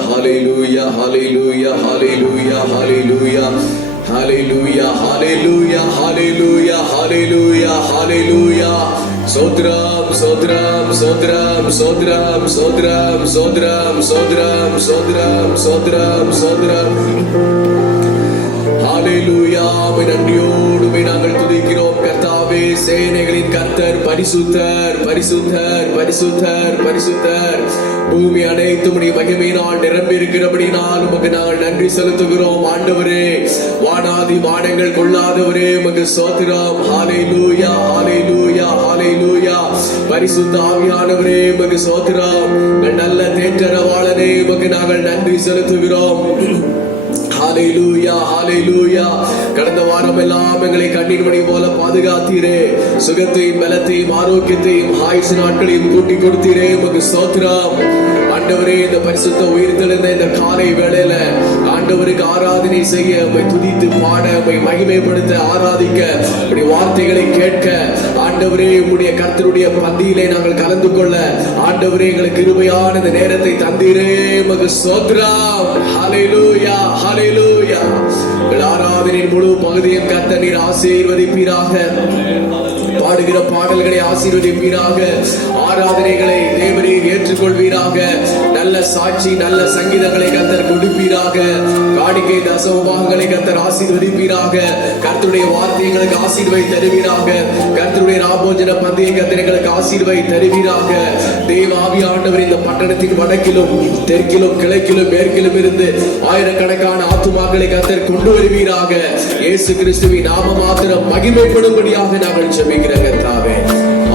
hallelujah, hallelujah, hallelujah, hallelujah, hallelujah, hallelujah, hallelujah, hallelujah, hallelujah. Sodram, sodram, sodram, sodram, sodram, sodram, sodram, sodram, sodram, sodram. Hallelujah. நன்றியோடு நாங்கள் துதிக்கிறோம் கர்த்தாவே. சேனைகளின் கர்த்தர் பரிசுத்தர், பரிசுத்தர், பரிசுத்தர், பரிசுத்தர். பூமி அனைத்தும் மகிமையினால் நிரம்பி இருக்கிறபடினால் உமக்கு நாங்கள் நன்றி செலுத்துகிறோம் ஆண்டவரே. வானாதி வானங்கள் கொள்ளாதவரே உமக்கு ஸ்தோத்திரம். ஹalleluya, ஹalleluya, ஹalleluya. பரிசுத்த ஆவியானவரே உமக்கு ஸ்தோத்திரம். நல்ல தேற்றரவாளனே உமக்கு நாங்கள் நன்றி செலுத்துகிறோம். ஹalleluya, ஹalleluya. கடந்த வாரம் எல்லாம் எங்களை கண்ணீர் மணி போல பாதுகாத்தீரே. சுகத்தையும் பலத்தையும் ஆரோக்கியத்தையும் ஆயுசு நாட்களையும் கூட்டி கொடுத்தீரே உமக்கு ஸ்தோத்திரம். ஆண்டவரே, இந்த பரிசுத்த உயிர்த்தெழுந்த இந்த காலை வேளையில ஆண்டவருக்கு ஆராதனை செய்ய, உம்மை துதித்து பாட, உம்மை மகிமைப்படுத்த, ஆராதிக்க, உம்முடைய வார்த்தைகளை கேட்க, ஆண்டவரே உம்முடைய கர்த்தருடைய பந்தியிலே நாங்கள் கலந்து கொள்ள ஆண்டவரே எங்களுக்கு கிருபையான இந்த நேரத்தை தந்தீரே உமக்கு ஸ்தோத்திரம். ஹalleluya, ஹalleluya. ஆராதனையின் முழு பகுதியும் கர்த்தர் நீர் ஆசீர்வதிப்பீராக. பாடுகிற பாடல்களை ஆசீர்வதிப்பீராக. ஆராதனைகளை தேவரீர் ஏற்றுக்கொள்வீராக. நல்ல சாட்சி, நல்ல சங்கீதங்களை கர்த்தர் கொடுப்பீராக. காணிக்கை தசமபாகங்களை கர்த்தர் ஆசீர்வதிப்பீராக. கர்த்தருடைய வார்த்தைகளுக்கு ஆசீர்வாதம் தருவீராக. கர்த்தருடைய ராபோஜன பந்தியை கர்த்தர் எங்களுக்கு ஆசீர்வாதம் தருவீராக. தேவ ஆவியானவர் இந்த பட்டணத்தின் வடக்கிலும் தெற்கிலும் கிழக்கிலும் மேற்கிலும் இருந்து ஆயிரக்கணக்கான ஆத்துமாக்களை கர்த்தர் கொண்டு வருவீராக. இயேசு கிறிஸ்துவின் நாம மாத்திரம் மகிமைப்படும்படியாக நாங்கள் ஜெபிக்கிறோம் கர்த்தாவே.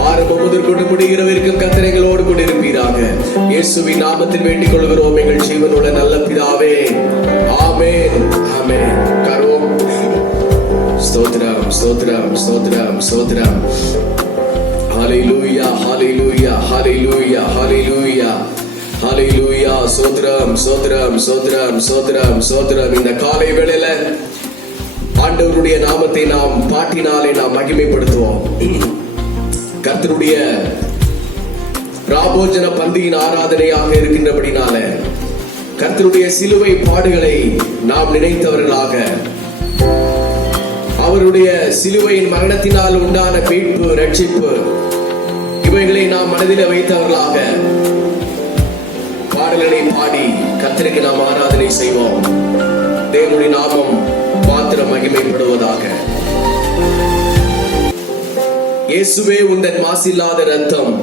ஆரம்பம் முதல் கொண்டு முடிகிறவருக்கும் கர்த்தர் எங்களோடு கூட இருப்பீராக. இயேசுவின் நாமத்தில் வேண்டிக் கொள்கிறோம் எங்கள் ஜீவனுள்ள நல்ல பிதாவே. ஆமென், ஆமென். கரோம். ஸ்தோத்திரம், ஸ்தோத்திரம், ஸ்தோத்திரம், ஸ்தோத்திரம். ஹalleluya, ஹalleluya, ஹalleluya, ஹalleluya, ஹalleluya. ஸ்தோத்திரம், ஸ்தோத்திரம், ஸ்தோத்திரம், ஸ்தோத்திரம், ஸ்தோத்திரம். இந்த காலை வேளையில ஆண்டவருடைய நாமத்தை நாம் பாட்டினாலே நாம் மகிமைப்படுத்துவோம். கர்த்தருடைய ராபோஜன பந்தியின் ஆராதனையாக இருக்கின்றபடினால கர்த்தருடைய சிலுவை பாடுகளை நாம் நினைத்தவர்களாக, அவருடைய சிலுவையின் மரணத்தினால் உண்டான மீட்பு, ரட்சிப்பு, இவைகளை நாம் மனதில் வைத்தவர்களாக பாடல்களை பாடி கர்த்தருக்கு நாம் ஆராதனை செய்வோம். தேவனுடைய நாமம் மாத்திரம் மகிமைப்படுவதாக. இயேசுவே, உந்தன் மாசில்லாத ரத்தம்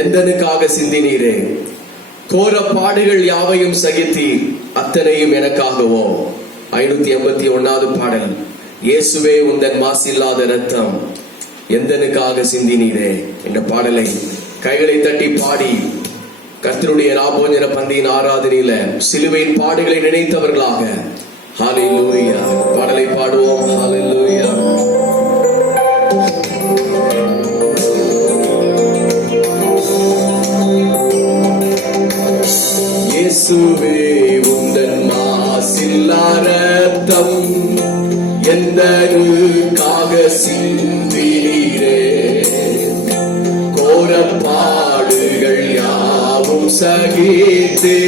எந்தனுக்காக சிந்தினீரே. கோர பாடுகள் யாவையும் சகித்தீர், அத்தனையும் எனக்காகவோ. 581வது பாடல். இயேசுவே, உந்தன் மாசில்லாத ரத்தம் எந்தனுக்காக சிந்தினீரே என்ற பாடலை கைகளை தட்டி பாடி கர்த்தருடைய ராபோஜன பந்தியின் ஆராதனையில சிலுவையின் பாடுகளை நினைத்தவர்களாக ஹalleluya பாடலை பாடுவோம். ஹalleluya. இயேசுவே, உந்தன் மாசில்லா ரத்தம் எந்தனுக்காக சிந்தினீரே. கோர பாடுகள் யாவும் சகித்தே,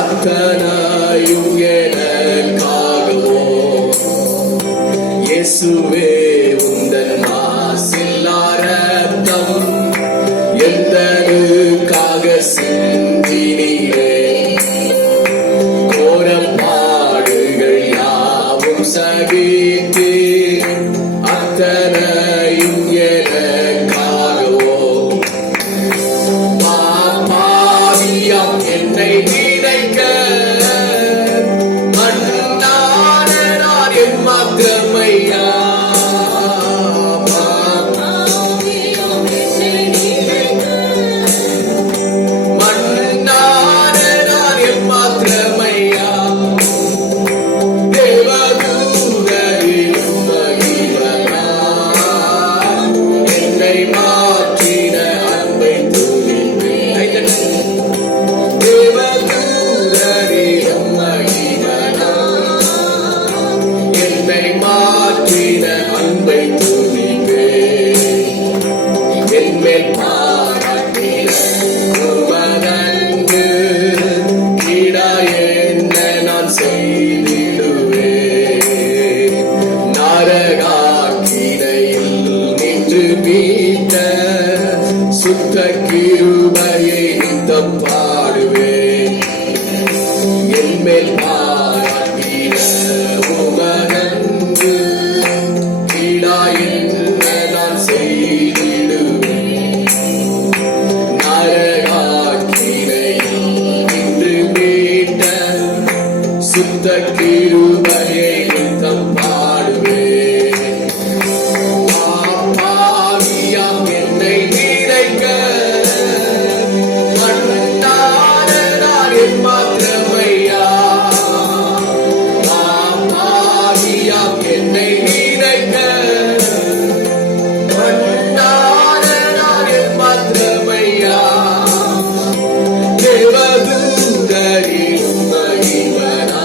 அத்தனையும் எனக்காகவோ. இயேசுவே, உந்தன் மாசில்லா ரத்தம் எந்தனுக்காக சிந்தினீரே. கோர பாடுகள் யாவும் சகித்தே, அத்தனையும் எனக்காகவோ. பாவியாம் என்னை நினைக்க மன்னான நான் என் மாத்திரமையா. சுத்த கிருபையை நித்தம் பாடுவேன். என்மேல் பாராட்டின உமதன்பு கீழாய் என்ன நான் செய்திடுவேன். நரகாக்கினையில் நின்று மீட்ட சுத்த கிருபையை நித்தம் பாடுவேன். பாவியாம் என்னை நினைக்க மண்ணான நான் என் மாத்திரமையா. பாவியாம் என்னை நினைக்க மண்ணான நான் என் மாத்திரமையா. தேவதூதரின் மகிமனாய்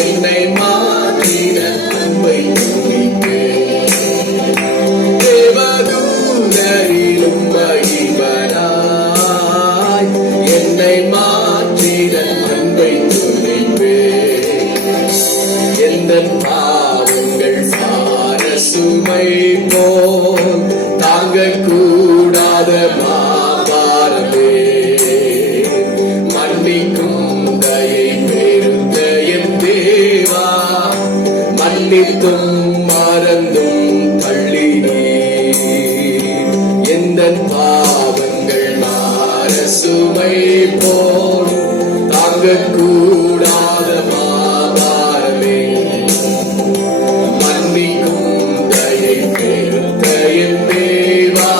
என்னை மாற்றின அன்பை துதிப்பேன். தேவதூதரின் மகிமனாய் என்னை மாற்றின அன்பை துதிப்பேன். எந்தன் பாவங்கள் பார சுமை போல் தாங்கக் கூடாத மாபாரமே. மன்னிக்கும் தயை பெருத்த என் தேவா, மன்னித்தும் மறந்தும் தள்ளினீர். எந்தன் பாவங்கள் பார சுமை போல் தாங்கக் கூடாத மாபாரமே. மன்னிக்கும் தயை பெருத்த என் தேவா,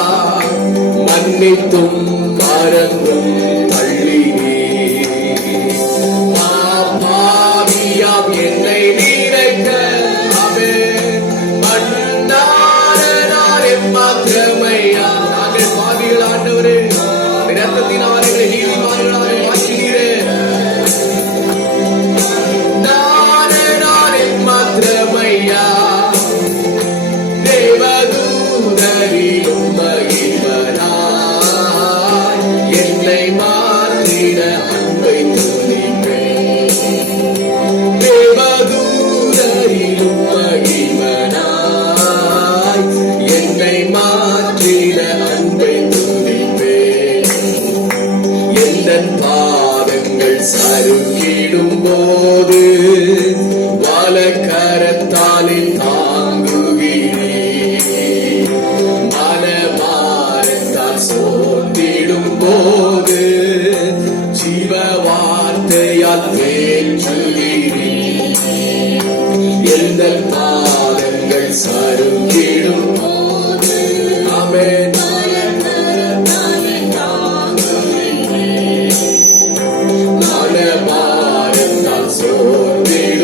மன்னித்தும் மறந்தும் தள்ளினீர். பாவியாம் என்னை நினைக்க ஆமென். மண்ணான நான் என் மாத்திரமையா. நாங்கள் பாவிகள் ஆண்டவரே, உம்முடைய இரத்தத்தினால் எங்களை நீதிமான்களாக மாற்றினீரே. நானே நான் என் மாத்திரமையா. தேவதூதரின் மகிமனாய் என்னை மாற்றின அன்பை துதிப்பேன். தேவதூதரின் மகிமனாய் என்னை மாற்றின அன்பை துதிப்பேன். எந்தன் பாதங்கள் சறுக்கிடும் போது வலக்கரத்தாலே தாங்குகிறீர். மனபாரத்தால் சோர்ந்திடும் போது ஜீவ வார்த்தையால் தேற்றுகிறீர். எந்தன் பாதங்கள் சறுக்கிடும் போது ஆமென். மனபாரத்தால் சோர்ந்திடும்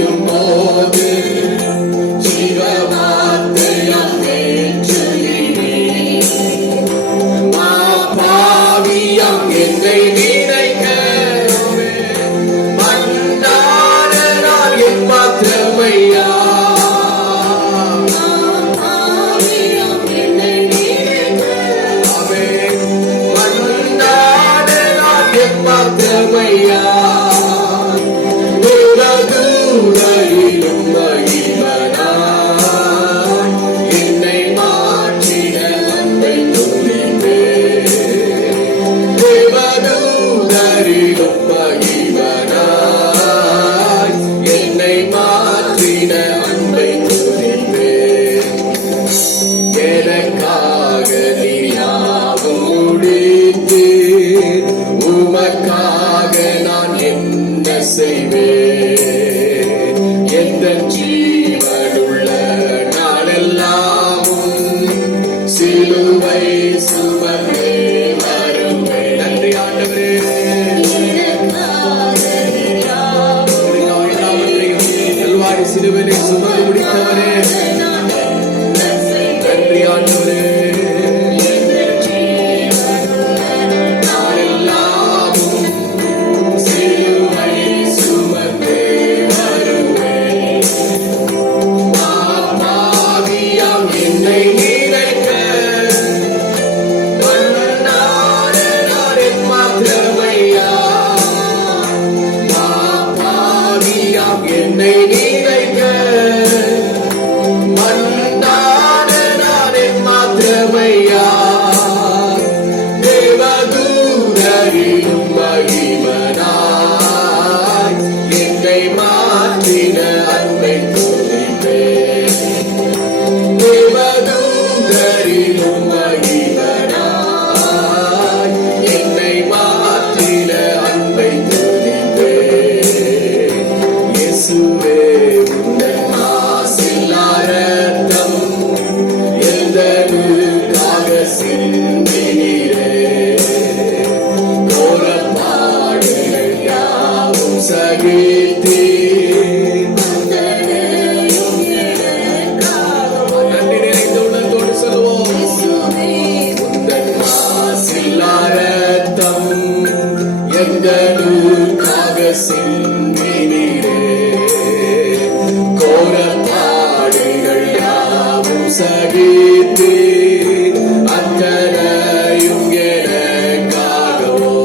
சகித்தீர் அத்தனையும் எனக்காகவோ.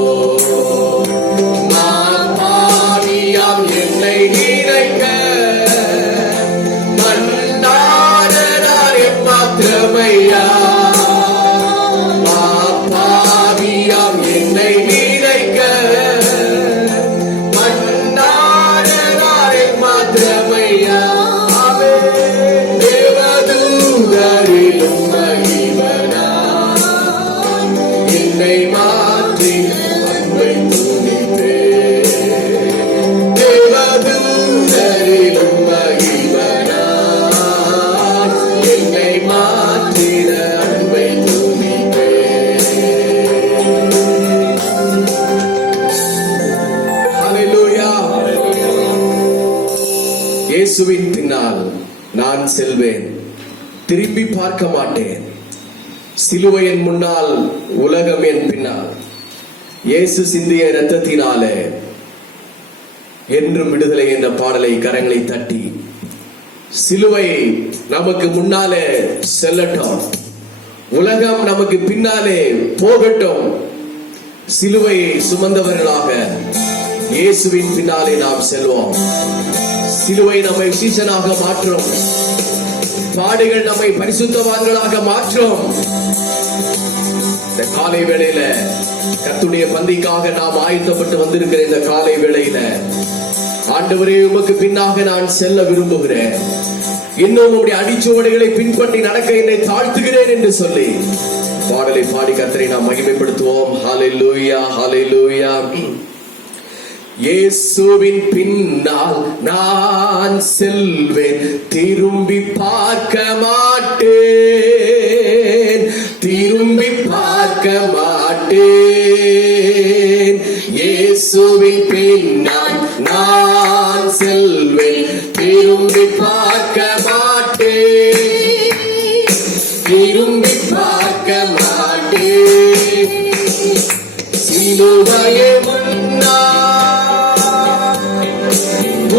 மாபாவியாம் என்னை நினைக்க மன்னாரனார் எம்மாத்திரமையா. மாபாவியாம் என்னை நினைக்க மன்னாரனார் எம்மாத்திரமையா. தேவதூதரிலும் மகிமனாய் என்னை மாற்றி அன்பை துணித்தேன். தேவதூதரிலும் மகிமனாய் என்னை மாற்றிட அன்பை துணித்தேன். ஹல்லேலூயா. இயேசுவின் பின்னால் நான் செல்வேன், திரும்பி பார்க்க மாட்டேன். சிலுவை என் முன்னால், உலகம் என் பின்னால். இயேசு சிந்திய இரத்தத்தினாலே என்றும் விடுதலை என்ற பாடலை கரங்களை தட்டி சிலுவை நமக்கு முன்னாலே செல்லட்டும், உலகம் நமக்கு பின்னாலே போகட்டும். சிலுவையை சுமந்தவர்களாக இயேசுவின் பின்னாலே நாம் செல்வோம். சிலுவை நம்மை சீசனாக மாற்றும், பாடுகள் நம்மை பரிசுத்தவான்களாக மாற்றும். இந்த காலை வேளையில கர்த்தருடைய பந்திக்காக நாம் ஆயத்தப்பட்டு வந்திருக்கிற இந்த காலை வேளையில ஆண்டவரே உமக்கு பின்னாக நான் செல்ல விரும்புகிறேன், இன்னும் உம்முடைய அடிச்சுவடுகளை பின்பற்றி நடக்க என்னை தாழ்த்துகிறேன் என்று சொல்லி பாடலை பாடி கர்த்தரை நாம் மகிமைப்படுத்துவோம். ஹல்லேலூயா, ஹல்லேலூயா. இயேசுவின் பின்னால் நான் செல்வேன், திரும்பி பார்க்க மாட்டேன், திரும்பி பார்க்க மாட்டேன். இயேசுவின் பின்னால் நான் செல்வேன், திரும்பி பார்க்க மாட்டேன், திரும்பி பார்க்க மாட்டேன். சிலுவையே முன்னால்,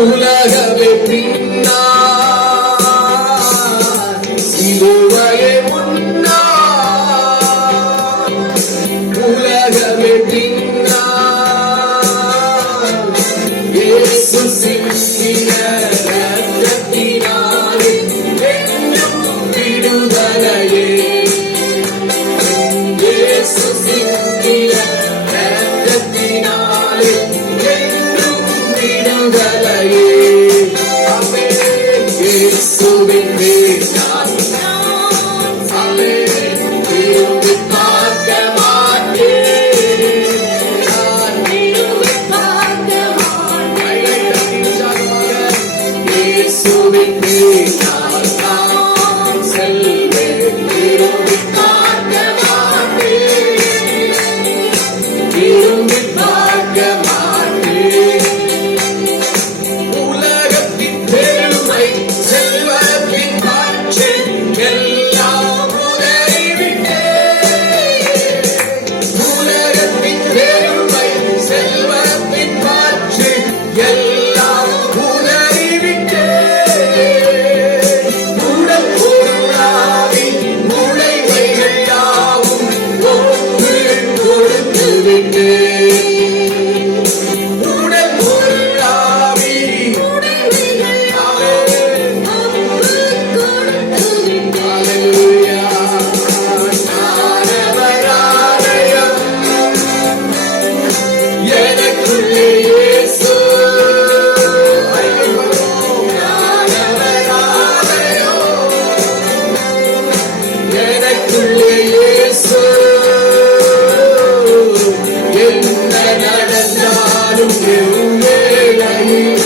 உலகமே பின்னால். சிலுவையே முன்னால், உலகமே பின்னால். இயேசு சிந்திய இரத்தத்தினாலே என்றும் விடுதலையே. இயேசு சிந்திய இரத்தத்தினாலே என்றும் விடுதலையே. ஆமென். இயேசுவின் பின்னால், ஆமென், திரும்பி பார்க்க மாட்டேன், நான் திரும்பி பார்க்க மாட்டேன். இயேசுவின் பின்னால் நான் செல்வேன், திரும்பி பார்க்க மாட்டேன், திரும்பி பார்க்க மாட்டேன். உலகத்தின் பெருமை, செல்வத்தின் காட்சி எல்லாம் உதறிவிட்டேன். உலகத்தின் பெருமை, செல்வத்தின் காட்சி எல்லாம் உதறிவிட்டேன். உடல் பொருளாவி உடைமைகள் யாவும் ஒன்று கொடுத்து விட்டேன். உடல் பொருளாவி உடைமைகள் யாவும் ஒன்று கொடுத்து விட்டேன். ஹல்லேலூயா. ஞானவராலயம் எனக்குள்ளே இயேசு. ஞானவராலயம் எனக்குள்ளே இயேசு. என்ன நடந்தாலும் எவ்வேளையில்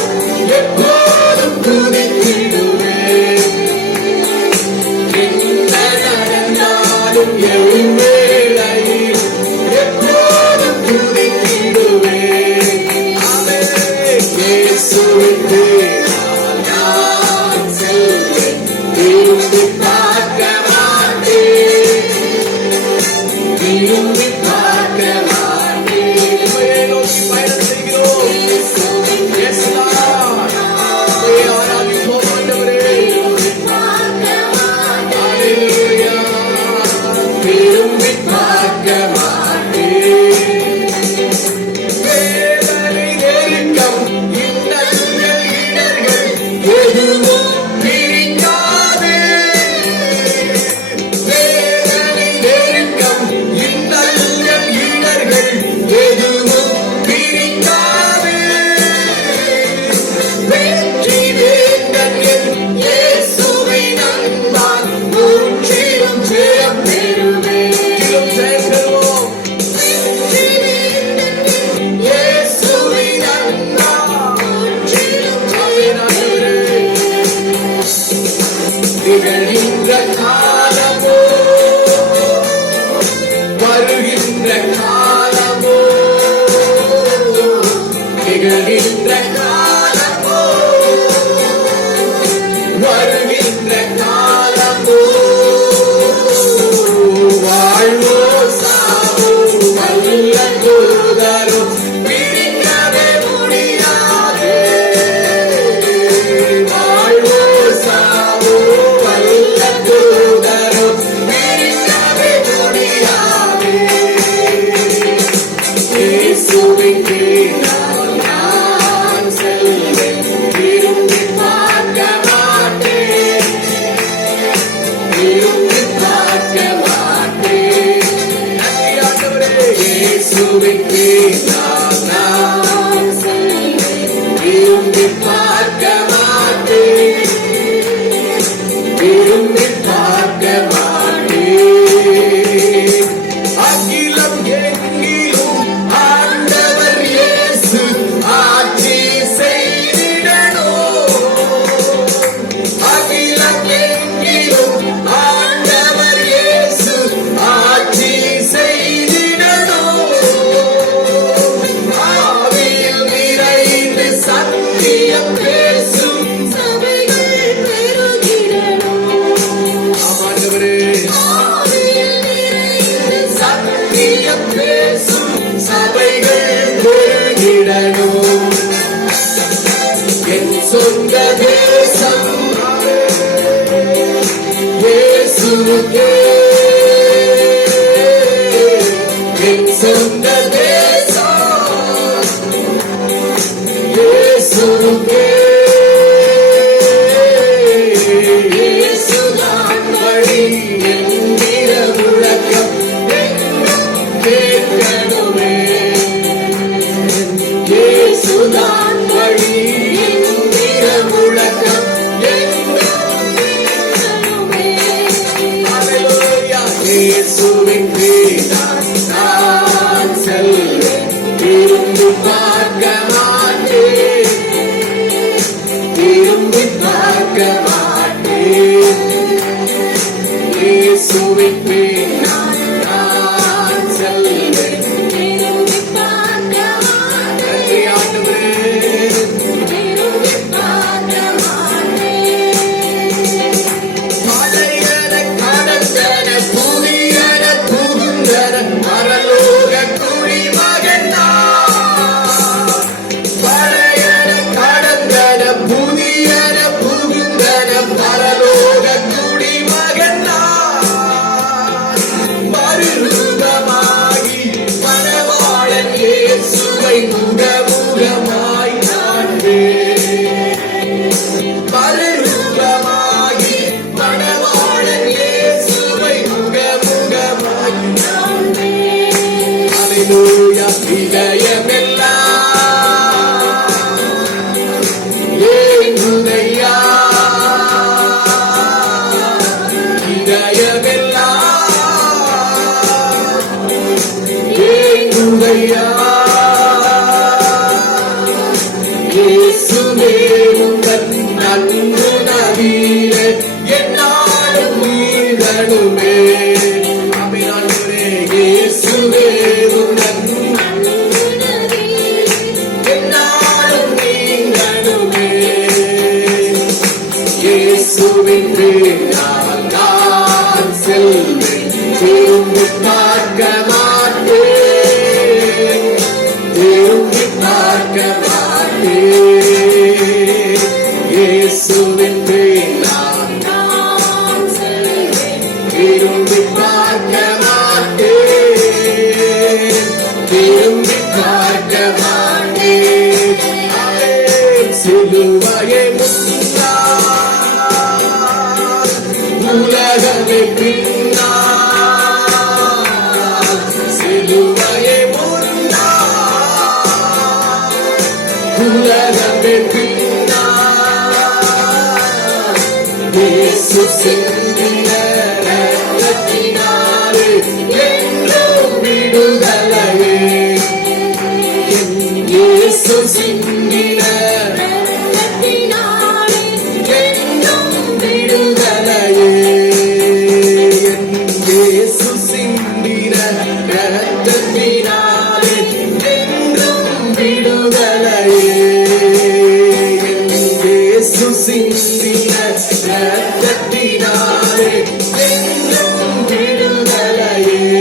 எப்போதும் துதித்திடுவேன். என்ன நடந்தாலும் எவ்வேளையில் எப்போதும் துதித்திடுவேன். ஆமென். இயேசுவின் பின்னால் நான் செல்வேன், திரும்பி பார்க்க மாட்டேன், சத்தியம் பேசும் சபைகள் பெருகிடணும். என் சொந்த தேசம் இயேசுவுக்கே, என் சொந்த தேசம் இயேசுவுக்கே. இயேசுதான் வழி என்கிற முழக்கம் எங்கும் கேட்கணுமே. இயேசுதான் வழி என்கிற முழக்கம் எங்கும் கேட்கணுமே. அல்லேலூயா. இயேசுவின் பேரால் நான் செல்வேன், திரும்பி பார்க்க மாட்டேன், திரும்பி பார்க்க மாட்டேன். இயேசுவின் பேரால் நான் செல்வேன். திரும்பி பார்க்க மாட்டேன், நன்றி ஆண்டவரே. திரும்பி பார்க்க மாட்டேன். பழையன கடந்தன புதியன புகுந்தன பரலோக குடிமகன் நான். பழையன கடந்தன புதியன புகுந்தன பரலோக குடிமகன் நான். மறுரூபமாகி மணவாளன் இயேசுவை முகமுகமாய் காண்பேன். மறுரூபமாகி மணவாளன் இயேசுவை முகமுகமாய் காண்பேன். அல்லேலூயா. இதயமெல்லாம் ஏங்குதையா, இதயமெல்லாம் ஏங்குதையா. இயேசுவே உந்தன் அன்பு நதியிலே என்னாலும் நீந்தணுமே. ஆமென் ஆண்டவரே. இயேசுவே உந்தன் என்னாலும் நீந்தணுமே. இயேசுவின் பேரால் நான் செல்வேன், திரும்பி பார்க்க மாட்டேன், திரும்பி பார்க்க மாட்டேன். இயேசுவின் பேரால் நான் செல்வேன், திரும்பி பார்க்க மாட்டேன், திரும்பி பார்க்க மாட்டேன். ஆமென். சிலுவையை முன்னால், உலகமே பின்னால். சிலுவையை முன்னால், உலகமே பின்னால். இயேசு சிந்திய இரத்தத்தினாலே என்றும் விடுதலையே. என் இயேசு சிந்தின இரத்தத்தினாலே என்றும் விடுதலையே. என் இயேசு சிந்தின இரத்தத்தினாலே என்றும் விடுதலையே. என் இயேசு சிந்தின இரத்தத்தினாலே என்றும் விடுதலையே.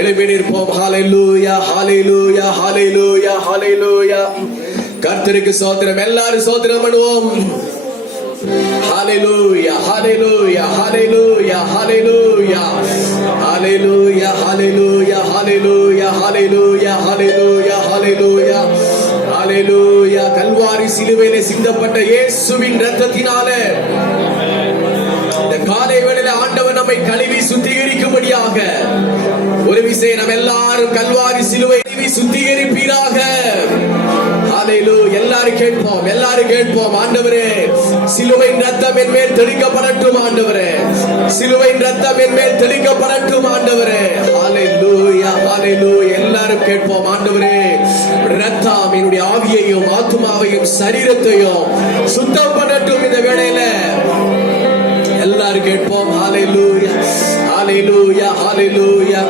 எழுப்பி நிற்போம். ஹalleluya, ஹalleluya, ஹalleluya, ஹalleluya. கர்த்தருக்கு ஸ்தோத்திரம். எல்லாரும் ஸ்தோத்திரம் பண்ணுவோம். ஹalleluya, ஹalleluya, ஹalleluya, ஹalleluya, ஹalleluya, ஹalleluya, ஹalleluya, ஹalleluya, ஹalleluya, ஹalleluya, ஹalleluya. கல்வாரி சிலுவையிலே சிந்தப்பட்ட இயேசுவின் இரத்தத்தினாலே இந்த காலை வேளையில ஆண்டவர் நம்மை கழுவி சுத்திகரிக்கும்படியாக ஒரு விசை நம்ம எல்லாரும் கல்வாரி சிலுவை சுத்திகரிப்பீராக. ஹalleluya. எல்லாரும் கேட்போம், எல்லாரும் கேட்போம். ஆண்டவரே, சிலுவையின் ரத்தம் என் மேல் தெளிக்கப்படட்டும். ஆண்டவரே, சிலுவையின் ரத்தம் என் மேல் தெளிக்கப்படட்டும். ஆண்டவரே, ஹalleluya, ஹalleluya. எல்லாரும் கேட்போம். ஆண்டவரே, ரத்தம் என்னுடைய ஆவியையும் ஆத்துமாவையும் சரீரத்தையும் சுத்தம் பண்ணட்டும். இந்த வேளையில எல்லாரும் கேட்போம். ஹalleluya, ஹalleluya, ஹalleluya,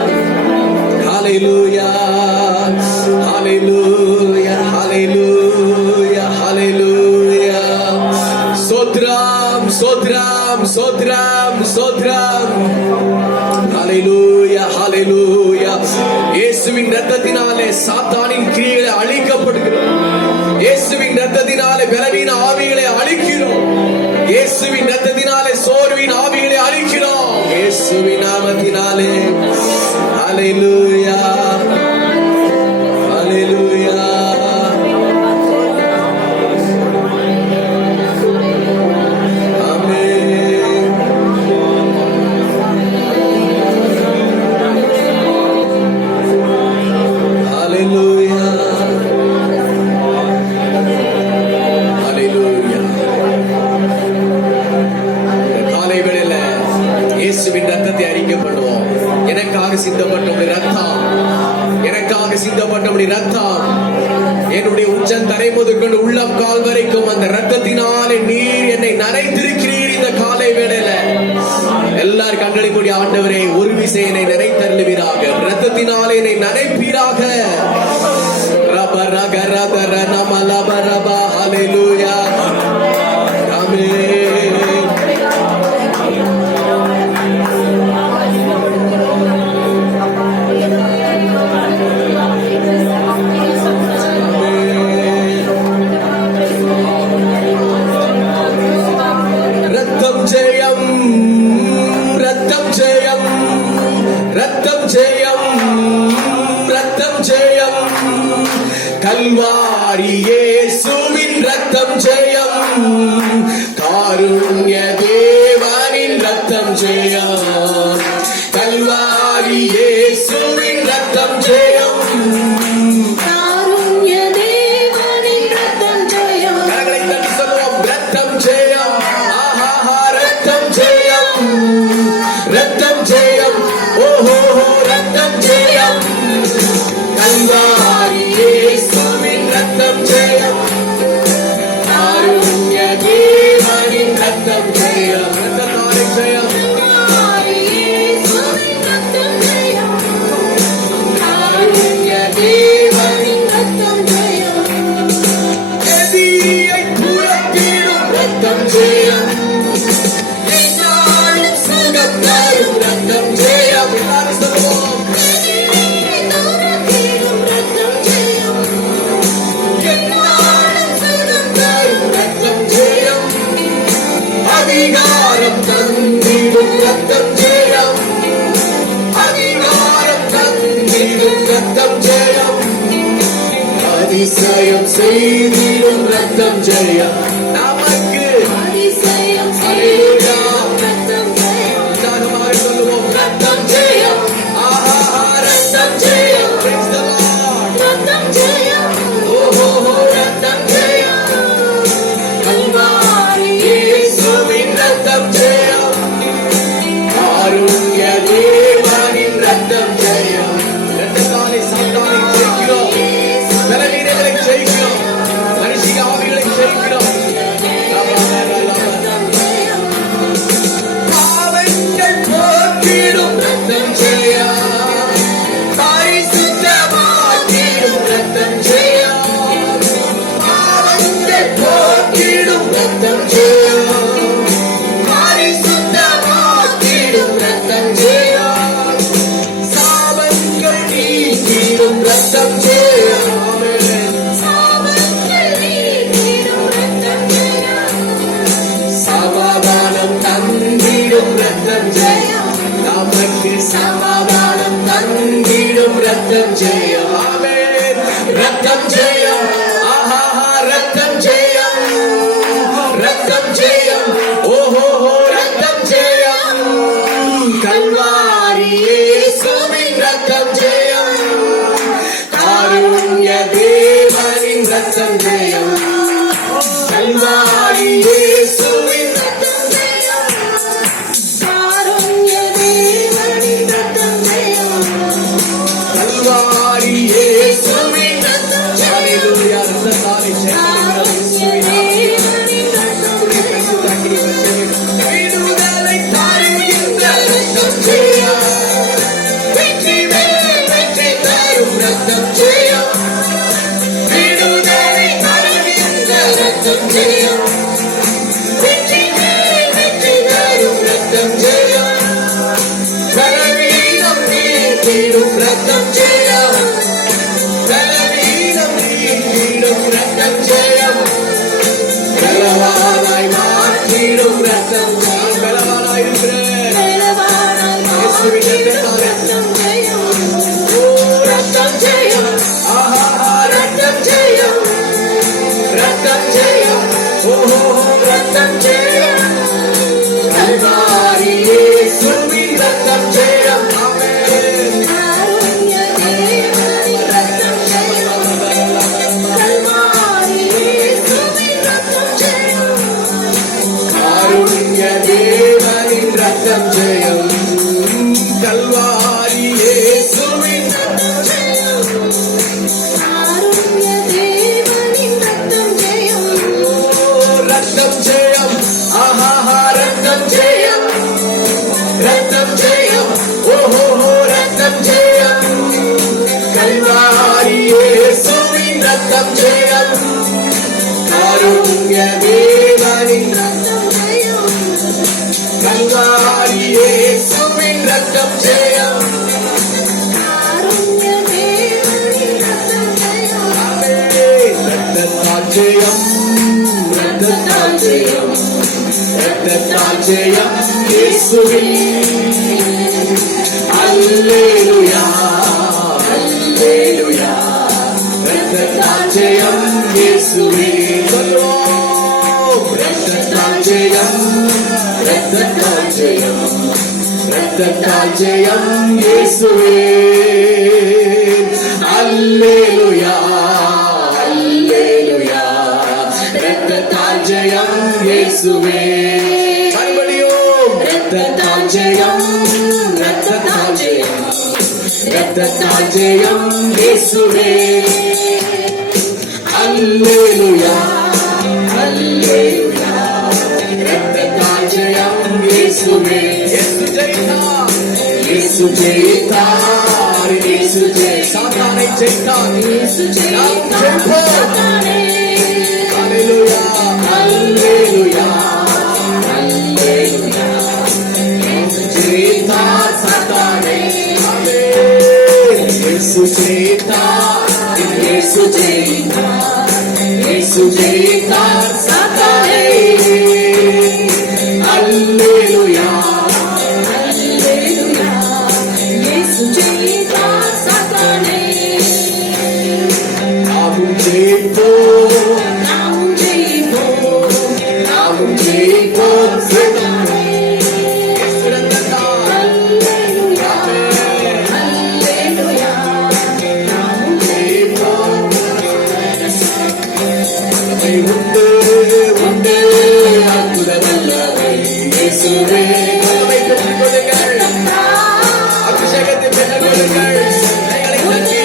ஹalleluya, ஹalleluya, ஹalleluya, ஹalleluya. ஸ்தோத்திரம், சோத்ரம் சோத்ரம் சோத்ரம். ஹalleluya ஹalleluya. இயேசுவின் இரத்தத்தினாலே சாத்தானின் கிரியைகளை அழிக்கப்படுகிறோம். இயேசுவின் இரத்தத்தினாலே பலவீன ஆவிகளை அழிக்கிறோம். இயேசுவின் இரத்தத்தினாலே சோர்வின் ஆவிகளை அழிக்கிறோம். இயேசுவின் நாமத்தினாலே. ஹalleluya ஹalleluya. என்னுடைய உச்சம் தரை முதற்கொண்டு உள்ளம் கால் வரைக்கும் அந்த ரத்தத்தினாலே நீர் என்னை நனைத்திருக்கிறீர். இந்த காலை வேளையில எல்லாரும் கண்களை மூடி ஆண்டவரே ஒரு விசை என்னை நனைத்தருளுவீராக, ரத்தத்தினாலே என்னை நனைப்பீராக. ரப ரக ரப ர நம லப ரப. ஹல்லேலூயா ஆமென். கல்வாரி இயேசுவின் ரத்தம் ஜெயம், காருண்ய தேவனின் ரத்தம் ஜெயம். கல்வாரி இயேசுவின் ரத்தம் ஜெயம், காருண்ய தேவனின் ரத்தம் ஜெயம். கரங்களை தட்டி சொல்லுவோம் ரத்தம் ஜெயம். ஆஹா ரத்தம் ஜெயம், ரத்தம் ஜெயம். ஓஹோ ரத்தம் ஜெயம். கல்வாரி இயேசுவின் ரத்தம் ஜெயம், காருண்ய தேவனின் ரத்தம் ஜெயம். ரத்தத்தாலே ஜெயம். காருண்ய இயேசுவின் ரத்தம் ஜெயம், காருண்ய தேவனின் ரத்தம் ஜெயம். எதிரியை துரத்திடும் ரத்தம் ஜெயம், என்னாலும் சுகம் தரும் ரத்தம் ஜெயம். எல்லாரும் சொல்லுவோம் அதிகாரம் தந்திடும் ரத்தம் ஜெயம், அதிகாரம் தந்திடும் ரத்தம் ஜெயம். அதிசயம் செய்திடும் ரத்தம் ஜெயம். நமக்கு அதிசயம் ஹல்லேலூயா. ரத்தம் ஜெயம். உற்சாகமாக சொல்லுவோம் ரத்தம் ஜெயம். ஆஹா ரத்தம் ஜெயம். Praise the Lord. ரத்தம் ஜெயம். ஓஹோ ரத்தம் ஜெயம். கல்வாரி இயேசுவின் ரத்தம் ஜெயம், காருண்ய தேவனின் ரத்தம் ஜெயம். ரத்தத்தாலே சாத்தானை ஜெயிக்கிறோம், பலவீனங்களை ஜெயிக்கிறோம், மனுஷிக ஆவிகளை ஜெயிக்கிறோம். பாவங்கள் போக்கிடும் ரத்தம் ஜெயம், பரிசுத்தமாக்கிடும் ரத்தம் ஜெயம். பாவங்கள் போக்கிடும் ரத்தம் ஜெயம், பரிசுத்தமாக்கிடும் ரத்தம் ஜெயம். சாபங்கள் நீக்கிடும் ரத்தம் ஜெயம். சாபங்கள் நீக்கிடும் ரத்தம் ஜெயம். சமாதானம் தந்திடும் ரத்தம் ஜெயம், நமக்கு சமாதானம் தந்திடும் ரத்தம் ஜெயம். ஆமென். ரத்தம் ஜெயம். ஆஹா ரத்தம் ஜெயம், ரத்தம் ஜெயம். ஓஹோ ரத்தம் ஜெயம். கல்வாரி இயேசுவின் ரத்தம் ஜெயம், காருண்ய தேவனின் ரத்தம் ஜெயம். கல்வாரி இயேசுவின் ரத்தம் ஜெயம், காருண்ய தேவனின் ரத்தம் ஜெயம். கல்வாரி இயேசுவின் ரத்தம் ஜெயம். ஹல்லேலூயா. ரத்தத்தாலே ஜெயம். காருண்ய தேவனின் ரத்தம் ஜெயம். ரத்தம் ஜெயம் பலவீனம் நீக்கிடும் ரத்தம் ஜெயம் பலவானாய் மாற்றிடும் ரத்தம் ஜெயம் பலவானாய் இருக்கிறேன் இயேசுவின் ரத்தத்தாலே ஓ ரத்தம் ஜெயம் ஆஹா ரத்தம் ஜெயம் ரத்தம் ஜெயம் ஓஹோ ரத்தம் ஜெயம் கல்வாரி இயேசுவின் ரத்தம் ஜெயம் ஆமென் காருண்ய தேவனின் ரத்தம் ஜெயம் கல்வாரி இயேசுவின் ரத்தம் ஜெயம் ஆஹா ரத்தம் ஜெயம் ரத்தம் ஜெயம் ஓஹோ ரத்தம் ஜெயம் கல்வாரி இயேசுவின் ரத்தம் ஜெயம் காருண்ய தேவனின் கல்வாரி இயேசுவின் ரத்தம் ஜெயம் ரத்தத்தால் ஜெயம் ரத்தத்தால் ஜெயம் ரத்தத்தால் ஜெயம் இயேசுவின் அல்லேலூயா அல்லேலூயா ரத்தத்தால் ஜெயம் இயேசுவின் சொல்லுவோம் ரத்தத்தால் ஜெயம் ரத்தத்தால் ஜெயம் ரத்தத்தால் ஜெயம் இயேசுவின் அல்லேலூயா அல்லேலூயா ரத்தத்தால் ஜெயம் இயேசுவே மறுபடியும் ரத்தத்தால் ஜெயம் ரத்தத்தால் ஜெயம் ரத்தத்தால் ஜெயம் இயேசுவே அல்லேலூயா அல்லேலூயா ரத்தத்தால் ஜெயம் இயேசுவே இயேசு ஜெயித்தார் இயேசு ஜெயித்தார் இயேசு ஜெயித்தார் சாத்தானை ஜெயித்தார் இயேசு ஜெயித்தார் Hallelujah, hallelujah, hallelujah. Yesu jeitar satane, amen. Yesu jeitar, Yesu jeitar, Yesu jeitar satane. Hallelujah, hallelujah. Yesu jeitar satane. Namun jeitar. அபிஷேகத்தை பெற்றுக் கொள்ளுங்கள் கைகளை தட்டி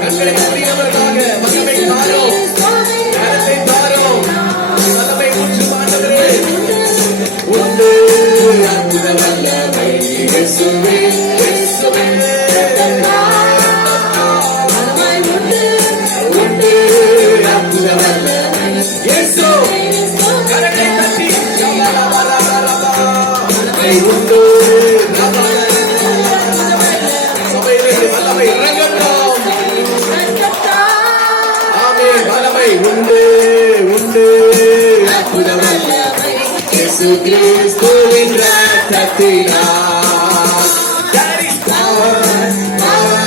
கண்களை மூடியவர்களாக மகிமை தாரும் கரத்தை தாரும் வல்லமை ஊற்றும் ஆண்டவரே உண்டு அற்புத வல்லமை இயேசுவே இயேசுவே உண்டு அற்புத வல்லமை இயேசு கரத்தை தட்டி உண்டு சபையிலே வல்லமை இறங்கட்டும் ஆமென் வல்லமை உண்டு உண்டு அற்புத வல்லமை இயேசு கிறிஸ்துவின் இரத்தத்தினால் there is power power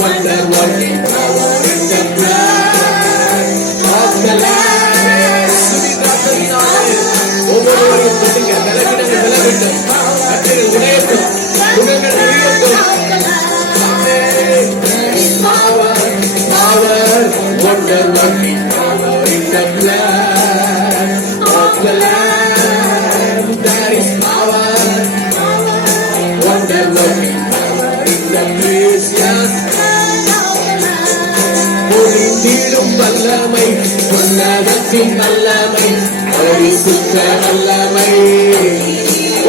wonder working power in the blood of the Lamb இயேசுவின் இரத்தத்தினால் ஒவ்வொருவரையும் தொடுங்க விலகினங்கள் விலகட்டும் கட்டுகள் உடையட்டும் குணங்கள் உயரட்டும் power power wonder working power in the blood of the Lamb there is power wonder working power in the precious பொழிந்திடும் வல்லமை உன்னதத்தின் வல்லமை பரிசுத்த வல்லமை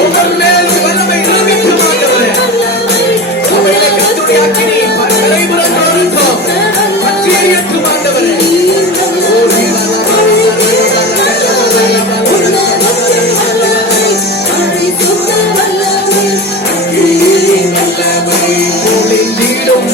உங்கள் மேல் வல்லமை இறங்கட்டும் ஆண்டவரே சபையிலே கர்த்தருடைய அக்கினி பரிபூரண இருக்கும் பற்றி எரியட்டும் ஆண்டவரே வல்லமை பொழிந்திடும்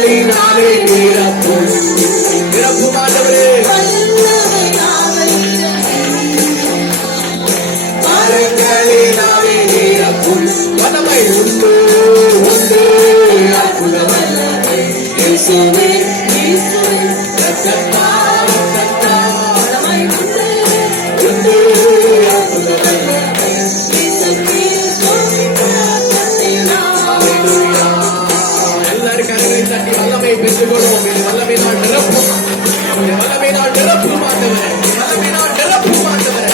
வரங்களினாலே நிரப்பும் நிரப்பும் ஆண்டவரே வரங்களினாலே நிரப்பும் வல்லமை உண்டு உண்டு அற்புத வல்லமை இயேசுவே ரத்தத்தா ரத்தத்தா உண்டு அற்புத வல்லமை எல்லாரும் கரங்களை தட்டி வல்லமை பெற்றுக்கொள்வோம் இந்த வல்லமை நான் நிரப்பும் இந்த வல்லமை நான் நிரப்பும் ஆண்டவரே வல்லமை நான் நிரப்பும் ஆண்டவரே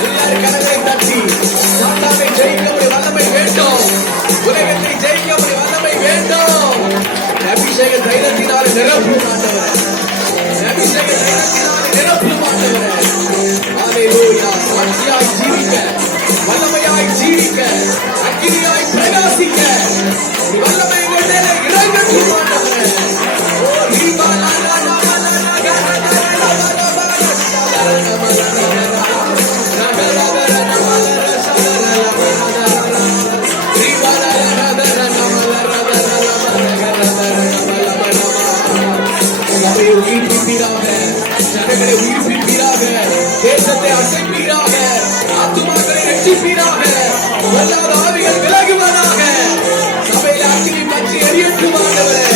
எல்லாரும் கரங்களை தட்டி சாத்தானை ஜெயிக்க ஒரு வல்லமை வேண்டும் உலகத்தை ஜெயிக்க ஒரு வல்லமை வேண்டும் அபிஷேக தைரியத்தினால் நிரப்பும் ஆண்டவரே அபிஷேக தைரியத்தினால் நிரப்பும் ஆண்டவரே ஹalleluya சாட்சியாய் ஜீவிக்க வல்லமையாய் ஜீவிக்க அக்கினியாய் பிரகாசிக்க ஒரு வல்லமை கொண்டே இறங்கட்டும் ஆண்டவரே ஓ ரீபா லா லா லா லா லா லா சபையை உயிர்ப்பிப்பீராக ஜனங்களை உயிர்ப்பிப்பீராக தேசத்தை அசைப்பீராக ஆத்துமாக்களை ரட்சிப்பீராக பொல்லாத ஆவிகள் விலகுவதாக சபையில் அக்கினி பற்றி எரியட்டும் ஆண்டவரே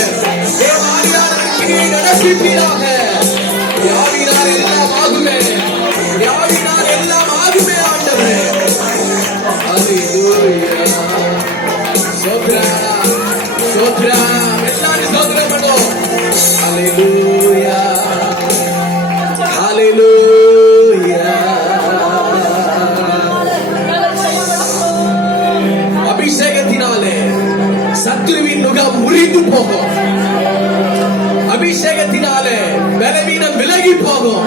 தேவாதியான அக்கினியை நடப்பிப்பீராக யாவினால் எல்லாம் ஆகுமே யாவினால் எல்லாம் ஆகுமே ஆண்டவரே ஹalleluya சோத்ரா சோத்ரா எல்லாரும் சோத்ரா பண்ணுவோம் ஹalleluya ஹalleluya அபிஷேகத்தினாலே சத்துருவின் நுகம் முறிந்து போகும் அபிஷேகத்தினாலே பலவீனம் விலகி போகும்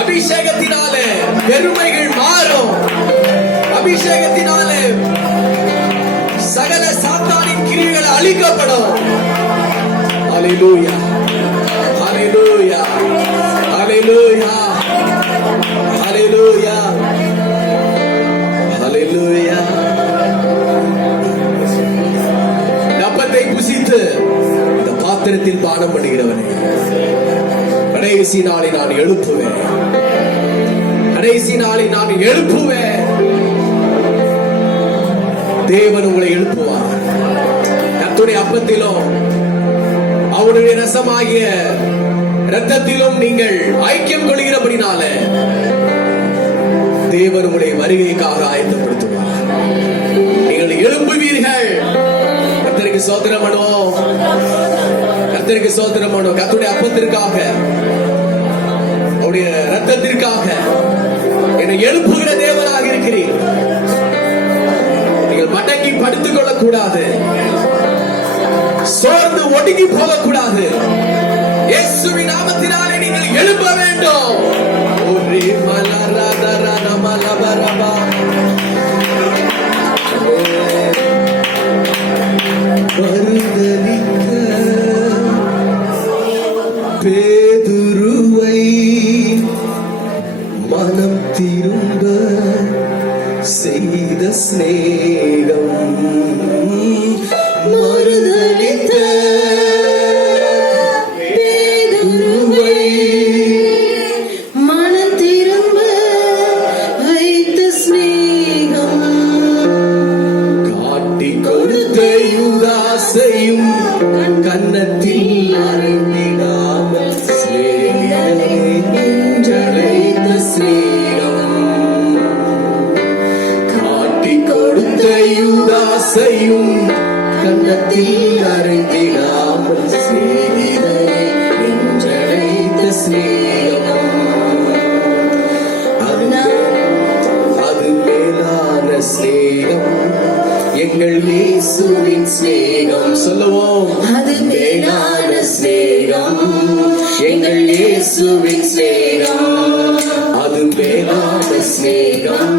அபிஷேகத்தினாலே பெருமைகள் மாறும் அபிஷேகத்தினாலே சகல சாத்தானின் கிரியைகள் அழிக்கப்படும் ஹalleluya ஹalleluya ஹalleluya ஹalleluya ஹalleluya அப்பத்தை புசித்து இந்த பாத்திரத்தில் பானம் பண்ணுகிறவனே கடைசி நாளை நான் எழுப்புவேன் கடைசி நாளை நான் எழுப்புவேன் தேவன் உங்களை எழுப்புவார் கர்த்தருடைய அப்பத்திலும் அவருடைய ரசமாகிய இரத்தத்திலும் நீங்கள் ஐக்கியம் கொள்கிறபடினால தேவன் உங்களுடைய வருகைக்காக ஆயத்தப்படுத்துவார் நீங்கள் எழும்புவீர்கள் கர்த்தருக்கு ஸ்தோத்திரம் பண்ணுவோம் கர்த்தருக்கு ஸ்தோத்திரம் பண்ணுவோம் கர்த்தருடைய அப்பத்திற்காக அவருடைய இரத்தத்திற்காக என்னை எழுப்புகிற தேவனாக இருக்கிறீர் நீங்கள் மடங்கி படுத்துக் கொள்ளக்கூடாது சோர்ந்து ஒடுங்கி போகக்கூடாது இயேசுவின் நாமத்தினாலே நீங்கள் எழும்ப வேண்டும் ஒரே மலரதர நமலபரபா மறுதலித்த பேதுருவை மனம் திரும்ப செய்த சிநேகம் மறுதலித்த பேதுருவை மனம் திரும்ப வைத்த சிநேகம் காட்டி கொடுத்த யூதாசையும் கன்னத்தில் அறைந்திடாமல் சிநேகிதனை என்றழைத்த சிநேகம் காட்டி கொடுத்த யூதாசையும் கன்னத்தில் அறைந்திடாமல் சிநேகிதனை என்றழைத்த சிநேகம் அது மேலான சிநேகம் எங்கள் இயேசுவின் சிநேகம் சொல்லுவோம் அது மேலான சிநேகம் எங்கள் இயேசுவின் சிநேகம் அது மேலான சிநேகம்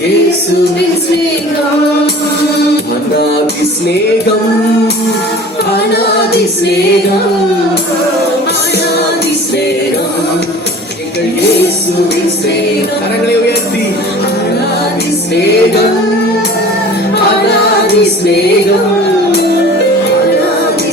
இயேசுவின் சிநேகம் அநாதி சிநேகம் அநாதி சிநேகம் அநாதி சிநேகம் எங்கள் இயேசுவின் சிநேகம் கரங்களை உயர்த்தி அநாதி சிநேகம் அநாதி சிநேகம் அநாதி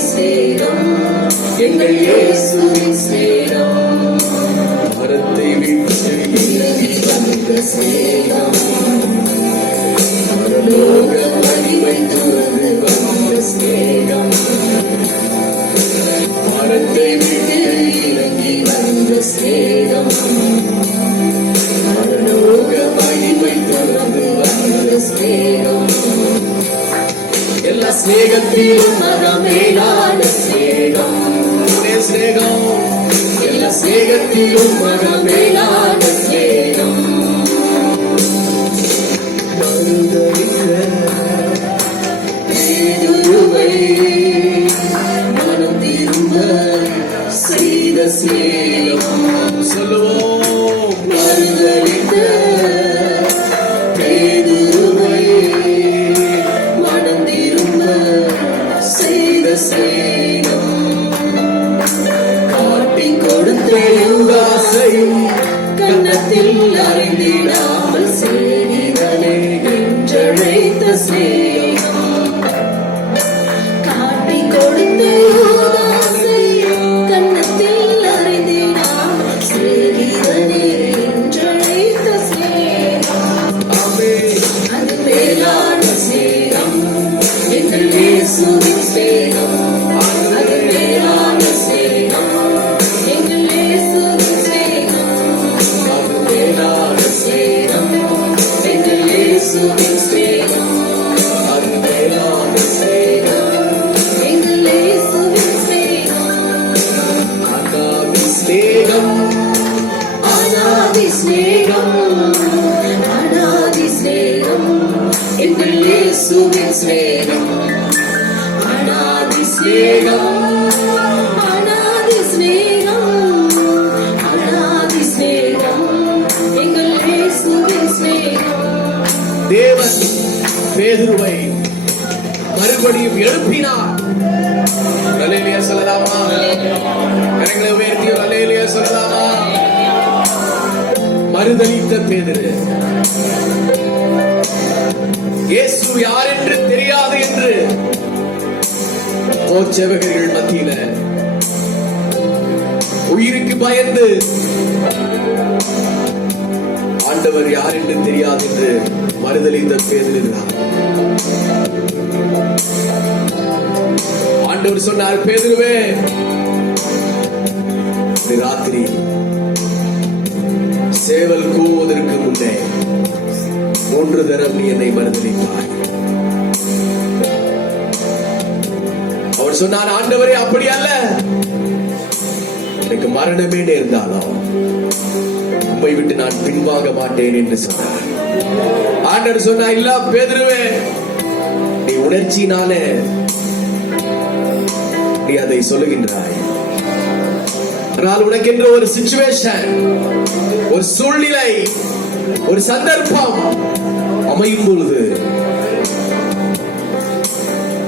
ஸ்நேகத்திலும் மகமேலான ஸ்நேகம், ஸ்நேகம் எல்லா ஸ்நேகத்திலும் மகமேலான ஸ்நேகம். பேதுருவை மனம் திரும்ப செய்த ஸ்நேகம், சொல்லுவோம். மறுதலித்த பேதுருவை மனம் திரும்ப செய்த ஸ்நேகம், காட்டிக் கொடுத்த யூதாசையும் கன்னத்தில் அறிந்திடாமல் செய்தனே என்றழைத்த ஸ்நேகம், காட்டிக் கொடுத்த யூதாசையும் கன்னத்தில் அறிந்திடாமல் செய்தனே என்றழைத்த ஸ்நேகம். ஆமென். அது மேலான ஸ்நேகம், எங்கள் இயேசுவின் ஸ்நேகம். அது மேலான ஸ்நேகம், எங்கள் இயேசுவின் ஸ்நேகம். அது மேலான ஸ்நேகம், எங்கள் இயேசுவின் ஸ்நேகம். அது மேலான ஸ்நேகம், எங்கள் இயேசுவின் ஸ்நேகம். அனாதி ஸ்நேகம், அநாதி ஸ்நேகம், அநாதி ஸ்நேகம், எங்கள் இயேசுவின் ஸ்நேகம். அநாதி ஸ்நேகம், அநாதி ஸ்நேகம், அநாதி ஸ்நேகம், எங்கள் இயேசுவின் ஸ்நேகம். தேவன் பேதுருவை மறுபடியும் எழுப்பினார். அல்லேலூயா சொல்லலாமா? கரங்களை உயர்த்தி ஒரு அல்லேலூயா சொல்லலாமா? மறுதலித்த பேதுரு, இயேசு யார் என்று தெரியாது என்று போர்ச்சேவகர்கள் மத்தியில உயிருக்கு பயந்து ஆண்டவர் யார் என்று தெரியாது என்று மறுதலித்த பேதுரு தான். ஆண்டவர் சொன்னார், பேதுருவே, இந்த ராத்திரி சேவல் கூவதற்கு முன்னே 3 தரம் நீ என்னை மறுதலிப்பாய். அவர் சொன்னார், ஆண்டவரே, அப்படி அல்ல, எனக்கு மரணமே நேர்ந்தாலும் உம்மை விட்டு நான் பின்வாங்க மாட்டேன் என்று சொன்னார். ஆண்டவர் சொன்னார், இல்ல பேதுருவே, நீ உணர்ச்சினாலே நீ அதை சொல்லுகின்றாய். ஆனால் உனக்கென்று ஒரு சிச்சுவேஷன், ஒரு சூழ்நிலை, ஒரு சந்தர்ப்பம் அமையும் பொழுது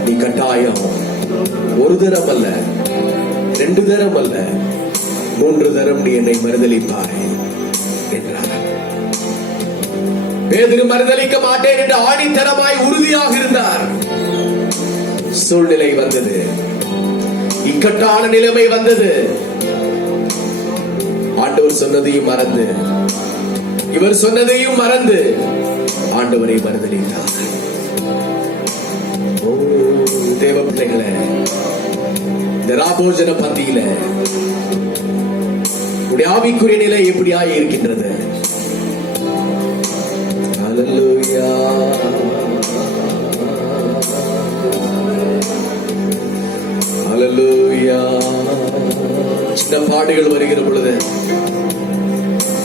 நீ கட்டாயம் 1 தரம் அல்ல, 2 தரம் அல்ல, 3 தரம் நீ என்னை மறுதலிப்பாய் என்றார். பேதுரு மறுதலிக்க மாட்டேன் என்று ஆணித்தரமாய் உறுதியாக இருந்தார். சூழ்நிலை வந்தது, இக்கட்டான நிலைமை வந்தது. ஆண்டவர் சொன்னதையும் மறந்து, இவர் சொன்னதையும் மறந்து ஆண்டவரை மறுதலித்தார். ஓ தேவ பிள்ளைகளே, இந்த ராபோஜன பந்தியில உடைய ஆவிக்குரிய நிலை எப்படியாய் இருக்கின்றது? ஹல்லேலூயா, ஹல்லேலூயா. சின்ன பாடுகள் வருகிற பொழுது,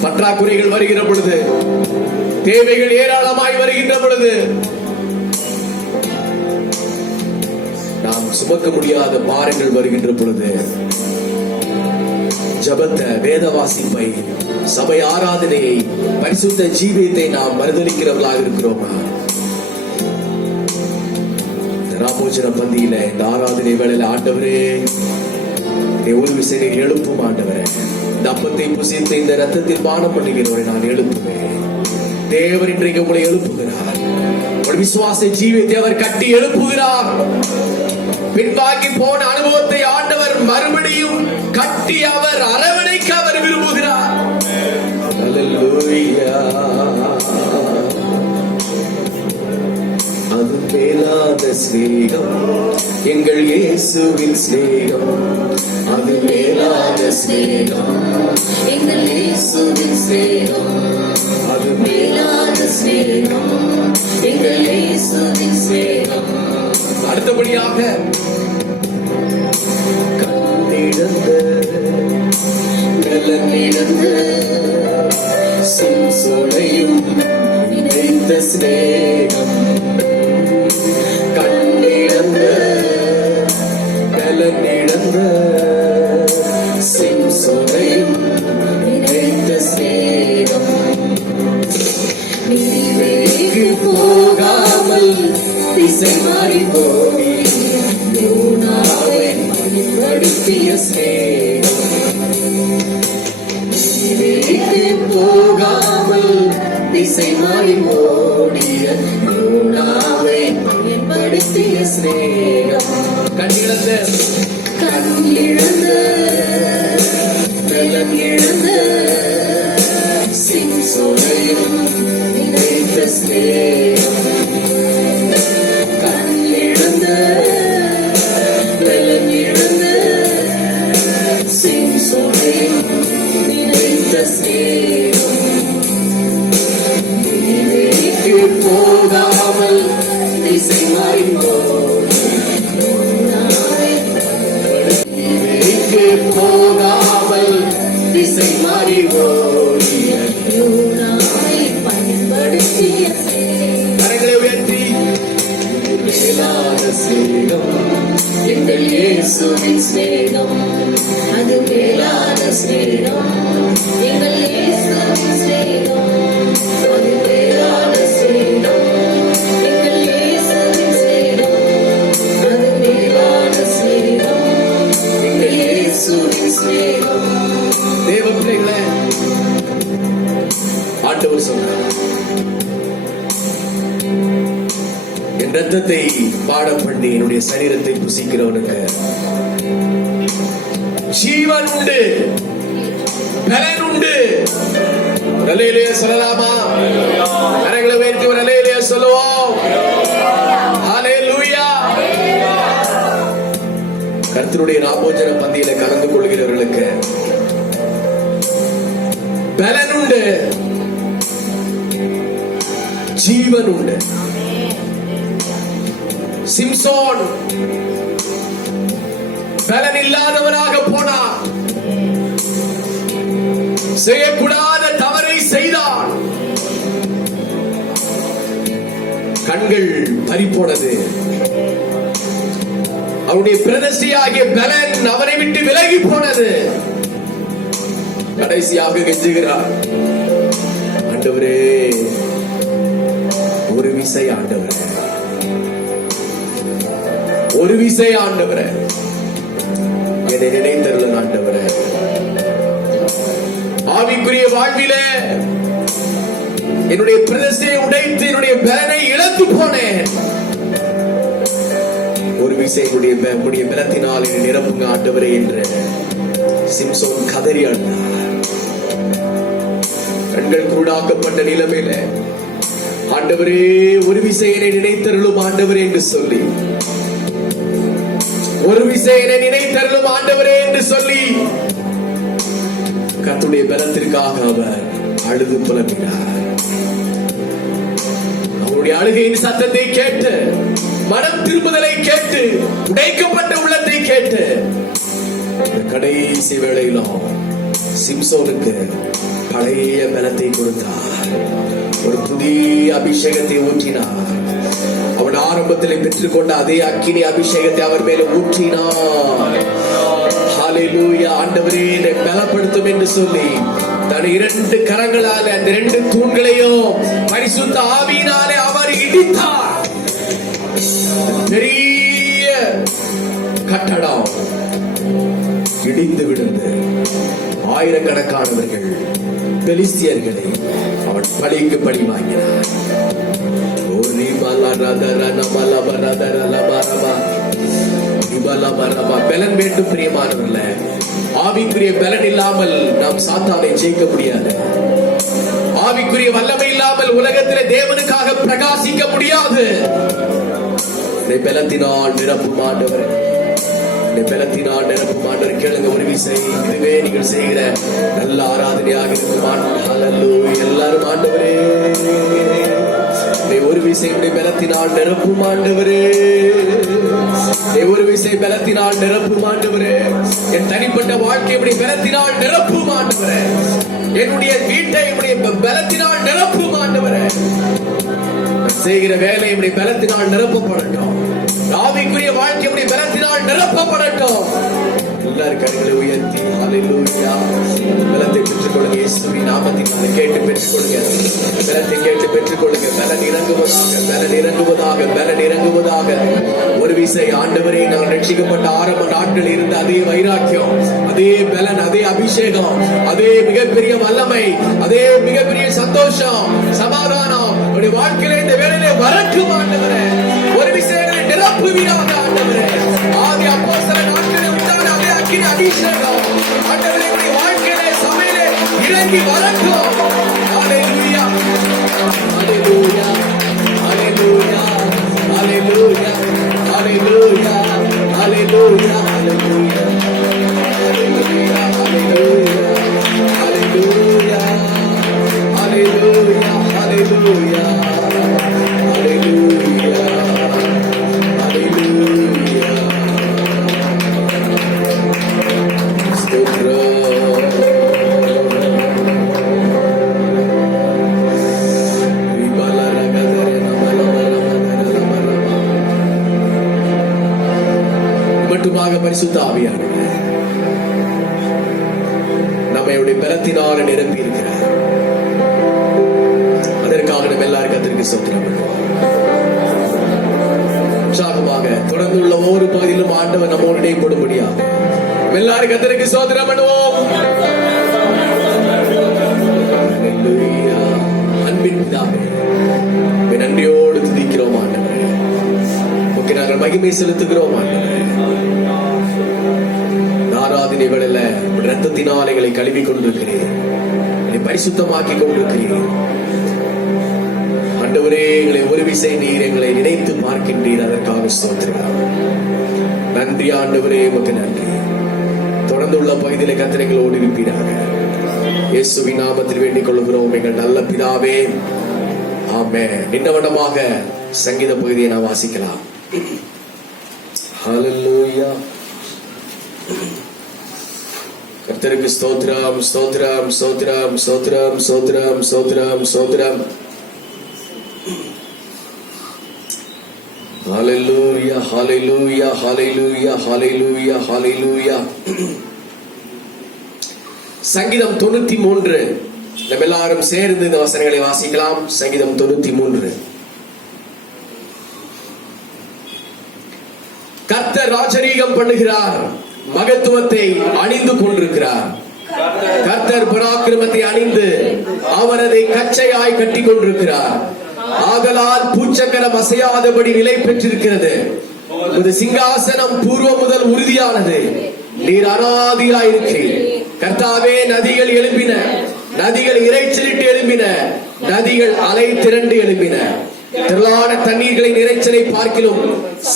பற்றாக்குறைகள் வருகிற பொழுது, தேவைகள் ஏராளமாய் வருகின்ற பொழுது, நாம் சுமக்க முடியாத பாரங்கள் வருகின்ற பொழுது, ஜபத்தை, வேத வாசிப்பை, சபை ஆராதனையை, பரிசுத்த ஜீவியத்தை நாம் மறுதலிக்கிறவர்களாக இருக்கிறோமா? ராபோஜன பந்தியில இந்த ஆராதனை வேளையில ஆண்டவரே, ஒரு விசையை எழுப்பும் ஆண்டவரே, இந்த அப்பத்தை புசித்து இந்த ரத்தத்தில் பானம் பண்ணுகிறவரை நான் எழுப்புவேன். தேவன் இன்றைக்கு உங்களை எழுப்புகிறார். ஒரு விசுவாச ஜீவியத்தை அவர் கட்டி எழுப்புகிறார். பின்வாங்கி போன அனுபவத்தை ஆண்டவர் மறுபடியும் கட்டி அவர் அரவணைக்க அவர் விரும்புகிறார். ஹல்லேலூயா. அது மேலான ஸ்நேகம், எங்கள் இயேசுவின் ஸ்நேகம். அது மேலான ஸ்நேகம், எங்கள் இயேசுவின் ஸ்நேகம். அது மேலான ஸ்நேகம், எங்கள் இயேசுவின் ஸ்நேகம். அடுத்தபடியாக கண்ணிழந்த கலனிழந்த சிம்சோனையும் நினைத்த சிநேகம், கண்ணிழந்த கலனிழந்த சிம்சோனையும் நினைத்த சிநேகம், நினைவேக்கு போகாமல் திசை மாறி போய் யோனாவை படுத்திய சிநேகம், நினைவேக்கு போகாமல் திசை மாறி ஓடிய யோனாவை பயன்படுத்திய சிநேகம், கண்ணிழந்த கண் இழந்த பலன் இழந்த சிம்சோனையும் நினைத்த சிநேகம், கண் இழந்த பலன் இழந்த சிம்சோனையும் நினைத்த சிநேகம், நினைவுக்கு போகாமல் திசை மாறி போகாமல் திசை மாறி ஓடிய யோனாவை பயன்படுத்திய கரங்களை உயர்த்தி மேலான சிநேகம் எங்கள் இயேசுவின் சிநேகம், அது மேலான சிநேகம் எங்கள் இயேசுவின் சிநேகம், அது மேலான சிநேகம் எங்கள் இயேசுவின் சிநேகம், அது மேலான சிநேகம் எங்கள் இயேசுவின் சிநேகம். தேவ பிள்ளைகளே, ஆண்டவர் சொன்னார், என் ரத்தத்தை பாடம் பண்ணி என்னுடைய சரீரத்தை புசிக்கிறவனுக்கு ஜீவன் உண்டு, பலன் உண்டு. அல்லேலூயா சொல்லலாமா? கரங்களை உயர்த்தி ஒரு அல்லேலூயா சொல்லுவோம். அல்லேலூயா. கர்த்தருடைய ராமோஜன பந்தியில கலந்து கொள்கிறவர்களுக்கு பலன் உண்டு, ஜீவன் உண்டு. சிம்சோன் பலன் இல்லாதவராக போனார், செய்யக்கூடாத தவறை செய்தான், கண்கள் பறிபோனது, அவருடைய பிரதிஷ்டையாகிய பலன் அவரை விட்டு விலகி போனது. கடைசியாக கெஞ்சுகிறார், ஆண்டவரே ஒரு விசை, ஆண்டவரே ஒரு விசை, ஆண்டவரே என்னை நினைத்தருளும், ஆண்டவரே ஆவிக்குரிய வாழ்விலே என்னுடைய பிரதிஷ்டையை உடைத்து என்னுடைய பலனை இழந்து போனேன். ஒரு விசை உடைய பலத்தினால் என்னை நிரப்புங்க ஆண்டவரே என்று சிம்சோன் கதறி அழுதார். கண்கள் கூடாக்கப்பட்ட நிலைமையில ஆண்டவரே ஒரு விசையனை நினைத்தருளும் ஆண்டவரே என்று சொல்லி, ஒரு விசையனை நினைத்தருளும் ஆண்டவரே என்று சொல்லி கர்த்தருடைய பலத்திற்காக அவர் அழுது புலம்பினார். அவருடைய அழுகையின் சத்தத்தை கேட்டு, மனம் திரும்புதலை கேட்டு, உடைக்கப்பட்ட உள்ளத்தை கேட்டு, கடைசி வேளையிலும் சிம்சோனுக்கு பழைய பலத்தை கொடுத்தார், ஒரு புதிய அபிஷேகத்தை ஊற்றினார். அவன் ஆரம்பத்தில் பெற்றுக்கொண்ட அதே அக்கினி அபிஷேகத்தை அவர் மேல ஊற்றினார். ஹல்லேலூயா. ஆண்டவரே என்னை பலப்படுத்தும் என்று சொல்லி தன் இரண்டு கரங்களால அந்த இரண்டு தூண்களையும் பரிசுத்த ஆவியினாலே அவர் இடித்தார். பெரிய கட்டடம் இடிந்து விழுந்து ஆயிரக்கணக்கானவர்கள் பெலிஸ்தியர்களை அவன் பழிக்கு பழி வாங்கினார். பலன் வேண்டும் பிரியமானவர்களே, ஆவிக்குரிய பலன் இல்லாமல் நாம் சாத்தானை ஜெயிக்க முடியாது. ஆவிக்குரிய வல்லமை இல்லாமல் உலகத்திலே தேவனுக்காக பிரகாசிக்க முடியாது. பலத்தினால் நிரப்பும் ஆண்டவரே, பலத்தினால் நிரப்பும் ஆண்டவர் கேளுங்க ஒரு விசை. இதுவே நீங்கள் செய்கிற நல்ல ஆராதனையாக இருக்கும். எல்லாரும் ஆண்டவரே ஒரு விசை பலத்தினால் நிரப்பும் ஆண்டவரே, ஒரு விசை பலத்தினால் நிரப்பும் ஆண்டவரே. என் தனிப்பட்ட வாழ்க்கை பலத்தினால் நிரப்பும் ஆண்டவரே. என்னுடைய வீட்டை பலத்தினால் நிரப்பும் ஆண்டவரே. செய்கிற வேலை பலத்தினால் நிரப்பப்படட்டும். ஆவிக்குரிய வாழ்க்கை பலத்தினால் நிரப்பப்படட்டும். எல்லாரும் கரங்களை உயர்த்தி ஹல்லேலூயா பலத்தை பெற்றுக்கொள்ளுங்க. இயேசுவின் நாமத்தினாலே கேட்டு பெற்றுக்கொள்ளுங்க. பலத்தை கேட்டு பெற்றுக்கொள்ளுங்க. பலன் இறங்குவதாக, பலன் இறங்குவதாக, பலன் இறங்குவதாக. ஒரு விசை ஆண்டவரே, நான் ரட்சிக்கப்பட்ட ஆரம்ப நாட்களில் இருந்த அதே வைராக்கியம், அதே பலன், அதே அபிஷேகம், அதே மிகப்பெரிய வல்லமை, அதே மிகப்பெரிய சந்தோஷம், சமாதானம் உடைய வாழ்க்கையில இந்த வேளையிலே வரட்டும் ஆண்டவரே. ஒரு விசையை நிரப்புவீராக ஆண்டவரே. ஆதி அப்போஸ்தலர் நாட்களில் உண்டான அதே அக்கினி அபிஷேகம் ஆண்டவரே உடைய வாழ்க்கையிலே சபையிலே இறங்கி வரட்டும். ஹல்லேலூயா ஹல்லேலூயா ஹல்லேலூயா ஹல்லேலூயா ஹல்லேலூயா ஹல்லேலூயா ஹல்லேலூயா ஹல்லேலூயா ஹல்லேலூயா ஹல்லேலூயா ஹல்லேலூயா. பரிசுத்த ஆவியானவர் நம்முடைய பலத்தினால் நிரப்பி இருக்கிறார். அதற்காக நம்ம எல்லாரும் கர்த்தருக்கு ஸ்தோத்திரம் பண்ணுவோம். உற்சாகமாக தொடர்ந்துள்ள ஒவ்வொரு பகுதியிலும் ஆண்டவர் நம்மோடு இடைப்படும்படியாக எல்லாரும் கர்த்தருக்கு ஸ்தோத்திரம் பண்ணுவோம். அன்பின் பிதாவே, நன்றியோடு துதிக்கிறோம் ஆண்டவரே. உமக்கு நாங்கள் மகிமை செலுத்துகிறோம் ஆண்டவரே. ஆராதனை வேளையில இரத்தத்தினால் எங்களை கழுவி கொண்டிருக்கிறீர், பரிசுத்தமாக்கி கொண்டிருக்கிறீர் ஆண்டவரே. எங்களை ஒரு விசை நீர் எங்களை நினைத்து பார்க்கின்றீர். அதற்காக ஸ்தோத்திரம். நன்றி ஆண்டவரே, உமக்கு நன்றி. தொடர்ந்துள்ள பகுதியில கர்த்தர்களோடு இருப்பீராக. இயேசுவின் நாமத்தில் வேண்டிக் கொள்கிறோம் எங்கள் நல்ல பிதாவே, ஆமென். நின்றவண்ணமாக சங்கீத பகுதியை நாம் வாசிக்கலாம். ஹல்லேலூயா. கர்த்தருக்கு ஸ்தோத்திரம் ஸ்தோத்திரம் ஸ்தோத்திரம் ஸ்தோத்திரம் ஸ்தோத்திரம் ஸ்தோத்திரம் ஸ்தோத்திரம். ஹல்லேலூயா ஹல்லேலூயா ஹல்லேலூயா ஹல்லேலூயா ஹல்லேலூயா. சங்கீதம் 93. நம்ம எல்லாரும் சேர்ந்து இந்த வசனங்களை வாசிக்கலாம். சங்கீதம் 93. கர்த்தர் ராஜரீகம் பண்ணுகிறார், மகத்துவத்தை அணிந்து கொண்டிருக்கிறார். கர்த்தர் பராக்கிரமத்தை அணிந்து அவரதை கச்சையாய் கட்டி கொண்டிருக்கிறார். ஆதலால் பூச்சக்கரம் அசையாதபடி நிலை பெற்றிருக்கிறது. உமது சிங்காசனம் பூர்வம் முதல் உறுதியானது. நீர் அனாதியாயிருக்கிறீர். கர்த்தாவே, நதிகள் எழும்பின, நதிகள் இறைச்சலிட்டு எழும்பின, நதிகள் அலை திரண்டு எழும்பின. திரளான தண்ணீர்களின் இறைச்சலை பார்க்கிலும்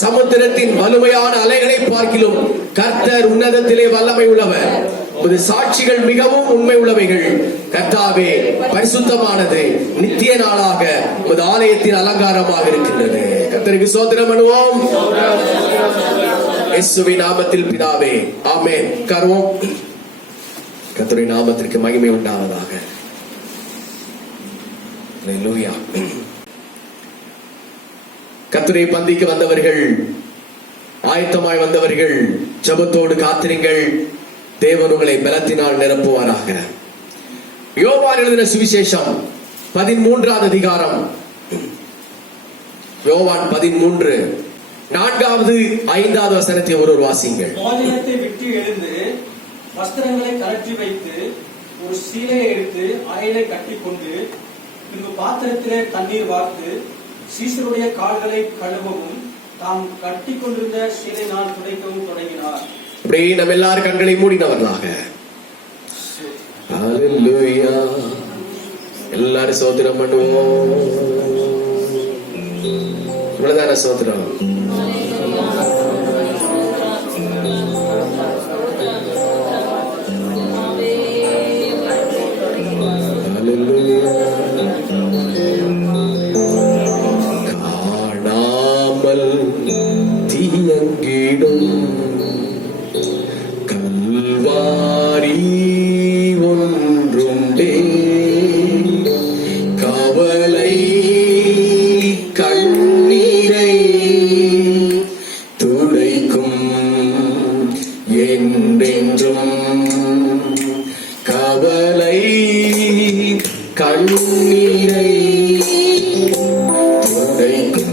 சமுத்திரத்தின் வலுமையான அலைகளை பார்க்கிலும் கர்த்தர் உன்னதத்திலே வல்லமை உள்ளவர். உமது சாட்சிகள் மிகவும் உண்மை உள்ளவைகள். கர்த்தாவே, பரிசுத்தமானது நித்திய நாளாக உமது ஆலயத்தின் அலங்காரமாக இருக்கின்றது. கர்த்தருக்கு ஸ்தோத்திரம் பண்ணுவோம். இயேசுவின் நாமத்தில் பிதாவே, ஆமென். கர்வோம். கர்த்தருடைய நாமத்திற்கு மகிமை உண்டாவதாக. ஹல்லேலூயா. கர்த்தரை பந்திக்கு வந்தவர்கள், ஆயத்தமாய் வந்தவர்கள், ஜெபத்தோடு காத்திருங்கள். தேவன் உங்களை பலத்தினால் நிரப்புவாராக. யோவான் எழுதின சுவிசேஷம் 13வது அதிகாரம். யோவான் 13 4வது 5வது வசனத்தை ஒருவர் வாசிங்கள். போஜனத்தை விட்டு எழுந்து வஸ்திரங்களை கழற்றி வைத்து ஒரு சீலையை எடுத்து அறையிலே கட்டிக்கொண்டு பின்பு பாத்திரத்திலே தண்ணீர் வார்த்து சீசருடைய கால்களை கழுவவும் தாம் கட்டி கொண்டிருந்த சீலையினால் துடைக்கவும் தொடங்கினார். அப்படியே நம்ம எல்லாரும் கண்களை மூடினவர்களாக ஹல்லேலூயா எல்லாரும் ஸ்தோத்திரம் பண்ணுவோம். இவ்வளவுதான ஸ்தோத்திரம்? ஹல்லேலூயா. விடும் கல்வாரி ஒன்றுண்டே கவலை கண்ணீரை துடைக்கும் என்றென்றும் கவலை கண்ணீரை துடைக்கும்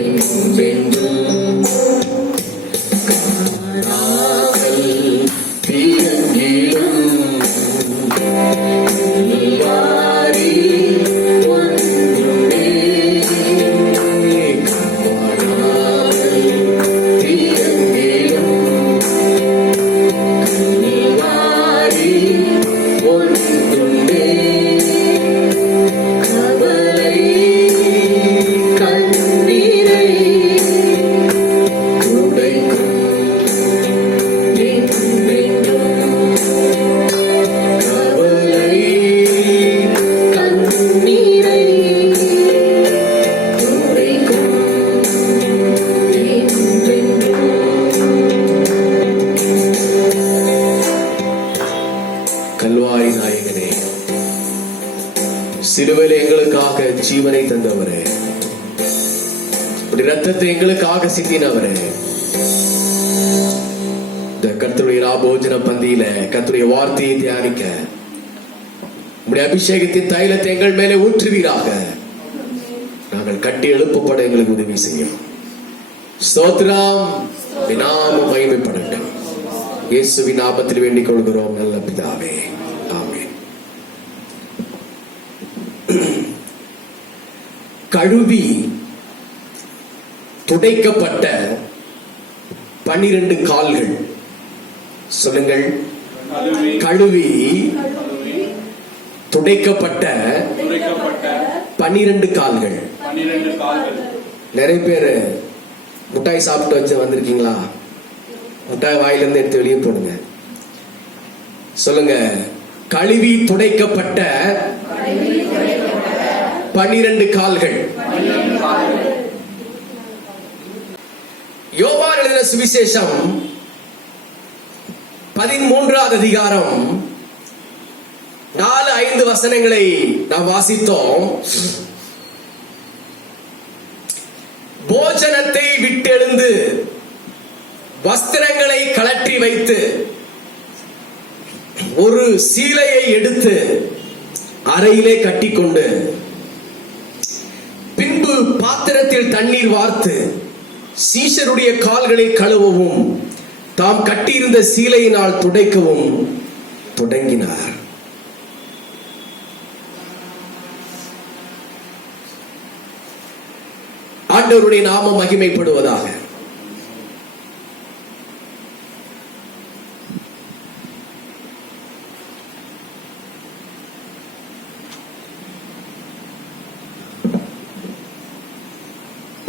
என்றென்றும் காணாமல் தீயங்கிலும் வாரி ஒன்றுமே காணாமல் தீயங்கிலும் வாரி ஒன்றுமே கவலை கண்ணீரை துடைக்கும் என்றென்றும் கவலை கண்ணீரை துடைக்கும் என்றென்றும். கல்வாரி நாயகனே, சிலுவையில் எங்களுக்காக ஜீவனை தந்தவரே, உடைய ரத்தத்தை எங்களுக்காக சிந்தினவரே, இந்த கர்த்தருடைய ராபோஜன பந்தியில கர்த்தருடைய வார்த்தையை தியானிக்க உடைய அபிஷேகத்தின் தைலத்தை எங்கள் மேலே ஊற்றுவீராக. நாங்கள் கட்டி எழுப்பப்பட எங்களுக்கு உதவி செய்யும். ஸ்தோத்திரம், உம்முடைய நாமம் மகிமைப்படட்டும். இயேசுவின் நாமத்தில் வேண்டிக் கொள்கிறோம் நல்ல பிதாவே, ஆமென். கழுவி துடைக்கப்பட்ட 12 கால்கள். சொல்லுங்கள், கழுவி துடைக்கப்பட்ட 12 கால்கள். நிறைய பேர் முட்டாய் சாப்பிட்டு வச்சு வந்திருக்கீங்களா? முட்டாய் வாயிலிருந்து எடுத்து வெளியே போடுங்க. சொல்லுங்க, கழுவி துடைக்கப்பட்ட 12 கால்கள். யோவான் எழுதின சுவிசேஷம் 13வது அதிகாரம் 4-5 வசனங்களை நாம் வாசித்தோம். போஜனத்தை விட்டெழுந்து வஸ்திரங்களை கழற்றி வைத்து ஒரு சீலையை எடுத்து அறையிலே கட்டிக்கொண்டு பின்பு பாத்திரத்தில் தண்ணீர் வார்த்து சீஷருடைய கால்களை கழுவவும் தாம் கட்டியிருந்த சீலையினால் துடைக்கவும் தொடங்கினார். ஆண்டவருடைய நாமம் மகிமைப்படுவதாக.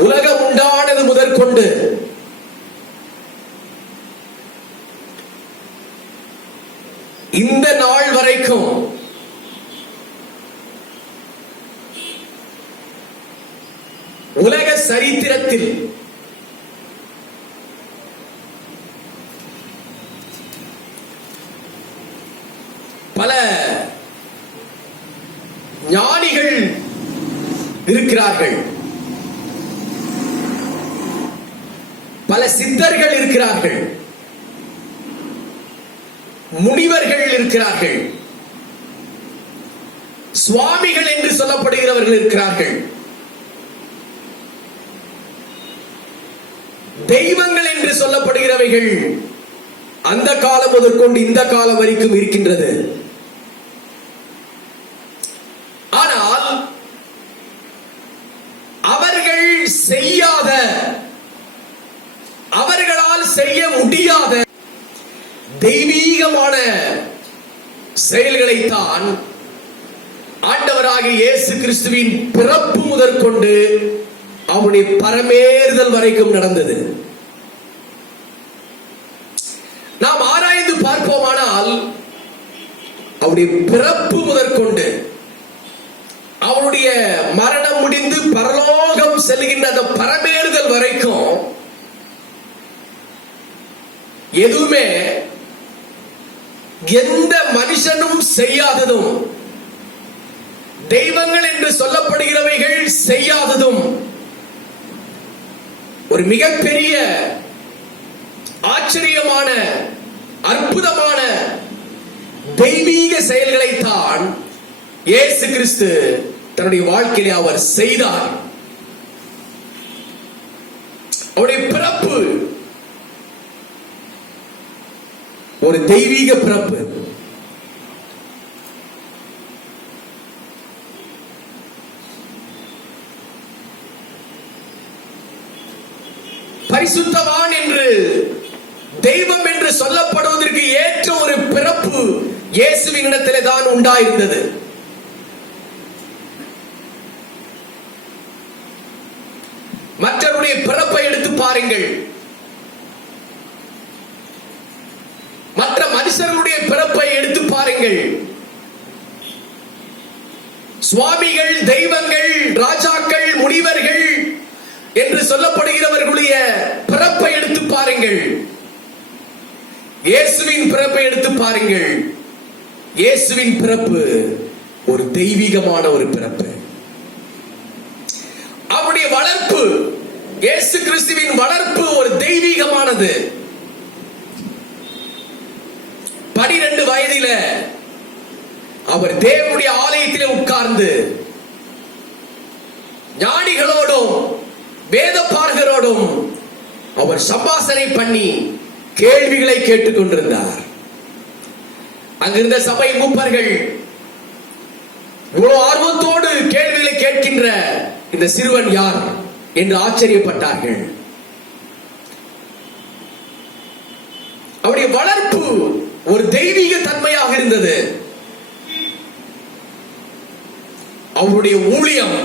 உலகம் உண்டானது முதற்கொண்டு இந்த நாள் வரைக்கும் உலக சரித்திரத்தில் பல ஞானிகள் இருக்கிறார்கள், பல சித்தர்கள் இருக்கிறார்கள், முனிவர்கள் இருக்கிறார்கள், சுவாமிகள் என்று சொல்லப்படுகிறவர்கள் இருக்கிறார்கள், தெய்வங்கள் என்று சொல்லப்படுகிறவைகள் அந்த காலம் முதற்கொண்டு இந்த காலம் வரைக்கும் இருக்கின்றது. ஆனால் அவர்கள் செய்யாத, அவர்களால் செய்ய முடியாத தெய்வீகமான செயல்களைத்தான் ஆண்டவராகிய இயேசு கிறிஸ்துவின் பிறப்பு முதற்கொண்டு அவருடைய பரமேறுதல் வரைக்கும் நடந்தது. நாம் ஆராய்ந்து பார்ப்போமானால் அவருடைய பிறப்பு முதற்கொண்டு அவருடைய மரணம் முடிந்து பரலோகம் செல்கின்ற அந்த பரமேறுதல் வரைக்கும் எதுவுமே எந்த மனுஷனும் செய்யாததும், தெய்வங்கள் என்று சொல்லப்படுகிறவைகள் செய்யாததும் ஒரு மிகப்பெரிய ஆச்சரியமான அற்புதமான தெய்வீக செயல்களைத்தான் இயேசு கிறிஸ்து தன்னுடைய வாழ்க்கையிலே அவர் செய்தார். அவருடைய பிறப்பு ஒரு தெய்வீக பிறப்பு. பரிசுத்தவான் என்று, தெய்வம் என்று சொல்லப்படுவதற்கு ஏற்ற ஒரு பிறப்பு இயேசுவின் இடத்திலே தான் உண்டாயிருந்தது. மற்றவருடைய பிறப்பை எடுத்து பாருங்கள், மற்ற மனுஷர்களுடைய பிறப்பை எடுத்து பாருங்கள். சுவாமிகள், தெய்வங்கள், ராஜாக்கள், முனிவர்கள் என்று சொல்லப்படுகிறவர்களுடைய பிறப்பை எடுத்து பாருங்கள். இயேசுவின் பிறப்பை எடுத்து பாருங்கள். இயேசுவின் பிறப்பு ஒரு தெய்வீகமான ஒரு பிறப்பு. அவருடைய வளர்ப்பு, இயேசு கிறிஸ்துவின் வளர்ப்பு ஒரு தெய்வீகமானது. 12 வயதில அவர் தேவனுடைய ஆலயத்திலே உட்கார்ந்து ஞானிகளோடும் வேதபாரகரோடும் அவர் சம்பாஷணை பண்ணி கேள்விகளை கேட்டுக் கொண்டிருந்தார். அங்கிருந்த சபை மூப்பர்கள் இவ்வளவு ஆர்வத்தோடு கேள்விகளை கேட்கின்ற இந்த சிறுவன் யார் என்று ஆச்சரியப்பட்டார்கள். அவருடைய வளர்ப்பு ஒரு தெய்வீக தன்மையாக இருந்தது. அவருடைய ஊழியம்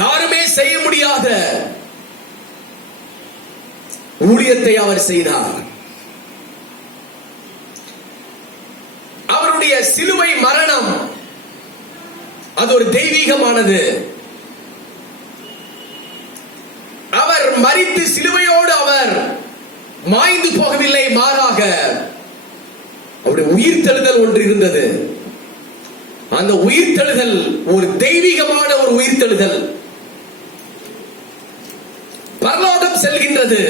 யாருமே செய்ய முடியாத ஊழியத்தை அவர் செய்தார். அவருடைய சிலுவை மரணம் அது ஒரு தெய்வீகமானது. அவர் மரித்து சிலுவையோடு அவர் மாய்ந்து போகவில்லை, மாறாக அவருடைய உயிர்த்தெழுதல் ஒன்று இருந்தது. அந்த உயிர்த்தெழுதல் ஒரு தெய்வீகமான ஒரு உயிர்த்தெழுதல். பரலோகம் செல்கின்றது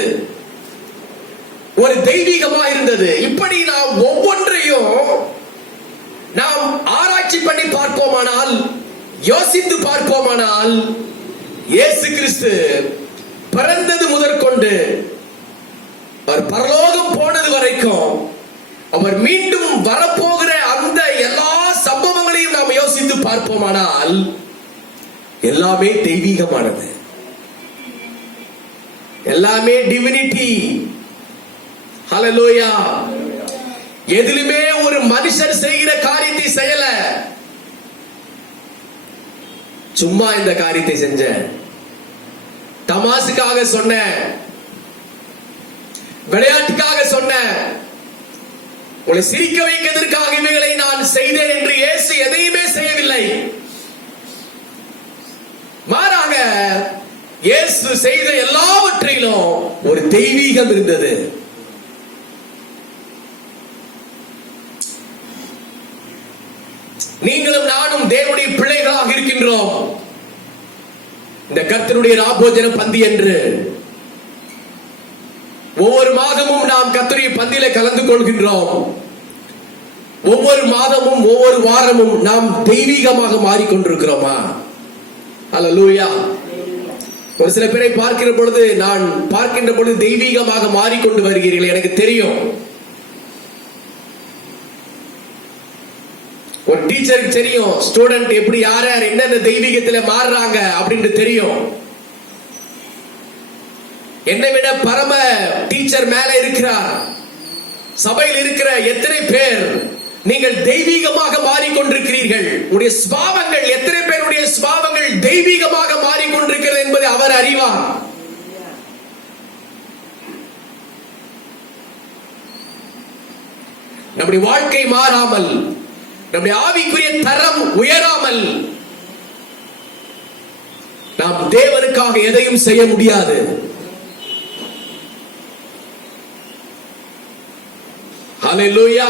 ஒரு தெய்வீகமாக இருந்தது. இப்படி நாம் ஒவ்வொன்றையும் நாம் ஆராய்ச்சி பண்ணி பார்ப்போமானால், யோசித்து பார்ப்போமானால், இயேசு கிறிஸ்து பிறந்தது முதற்கொண்டு அவர் பரலோகம் போனது வரைக்கும், அவர் மீண்டும் வரப்போகிற அந்த எல்லா சம்பவங்களையும் நாம் யோசித்து பார்ப்போமானால் எல்லாமே தெய்வீகமானது, எல்லாமே டிவினிட்டி. ஹல்லேலூயா. எதிலுமே ஒரு மனுஷன் செய்கிற காரியத்தை செய்யல. சும்மா இந்த காரியத்தை செஞ்ச, தமாசுக்காக சொன்ன, விளையாட்டுக்காக சொன்ன, உங்களை சிரிக்க வைக்கிறதற்காக இவைகளை நான் செய்தேன் என்று இயேசு எதையுமே செய்யவில்லை. மாறாக இயேசு செய்த எல்லாவற்றிலும் ஒரு தெய்வீகம் இருந்தது. நீங்களும் நானும் தேவனுடைய பிள்ளைகளாக இருக்கின்றோம். இந்த கர்த்தருடைய ராபோஜன பந்தி என்று ஒவ்வொரு மாதமும் நாம் கர்த்தருடைய பந்தியிலே கலந்து கொள்கின்றோம். ஒவ்வொரு மாதமும் ஒவ்வொரு வாரமும் நாம் தெய்வீகமாக மாறிக்கொண்டிருக்கிறோமா? ஹல்லேலூயா. ஒரு சில பேரை பார்க்கிற பொழுது, நான் பார்க்கின்ற பொழுது தெய்வீகமாக மாறிக்கொண்டு வருகிறீர்கள், எனக்கு தெரியும். ஒரு டீச்சருக்கு தெரியும் ஸ்டூடெண்ட் எப்படி யார் யார் என்னென்ன தெய்வீகத்துல மாறுறாங்க அப்படின்னு தெரியும். என்னை விட பரம டீச்சர் மேல இருக்கிறார். சபையில் இருக்கிற எத்தனை பேர் நீங்கள் தெய்வீகமாக மாறிக்கொண்டிருக்கிறீர்கள்? உடைய சுபாவங்கள், எத்தனை பேருடைய சுபாவங்கள் தெய்வீகமாக மாறிக்கொண்டிருக்கிறது என்பதை அவர் அறிவார். நம்முடைய வாழ்க்கை மாறாமல், நம்முடைய ஆவிக்குரிய தரம் உயராமல் நாம் தேவனுக்காக எதையும் செய்ய முடியாது. ஹalleluya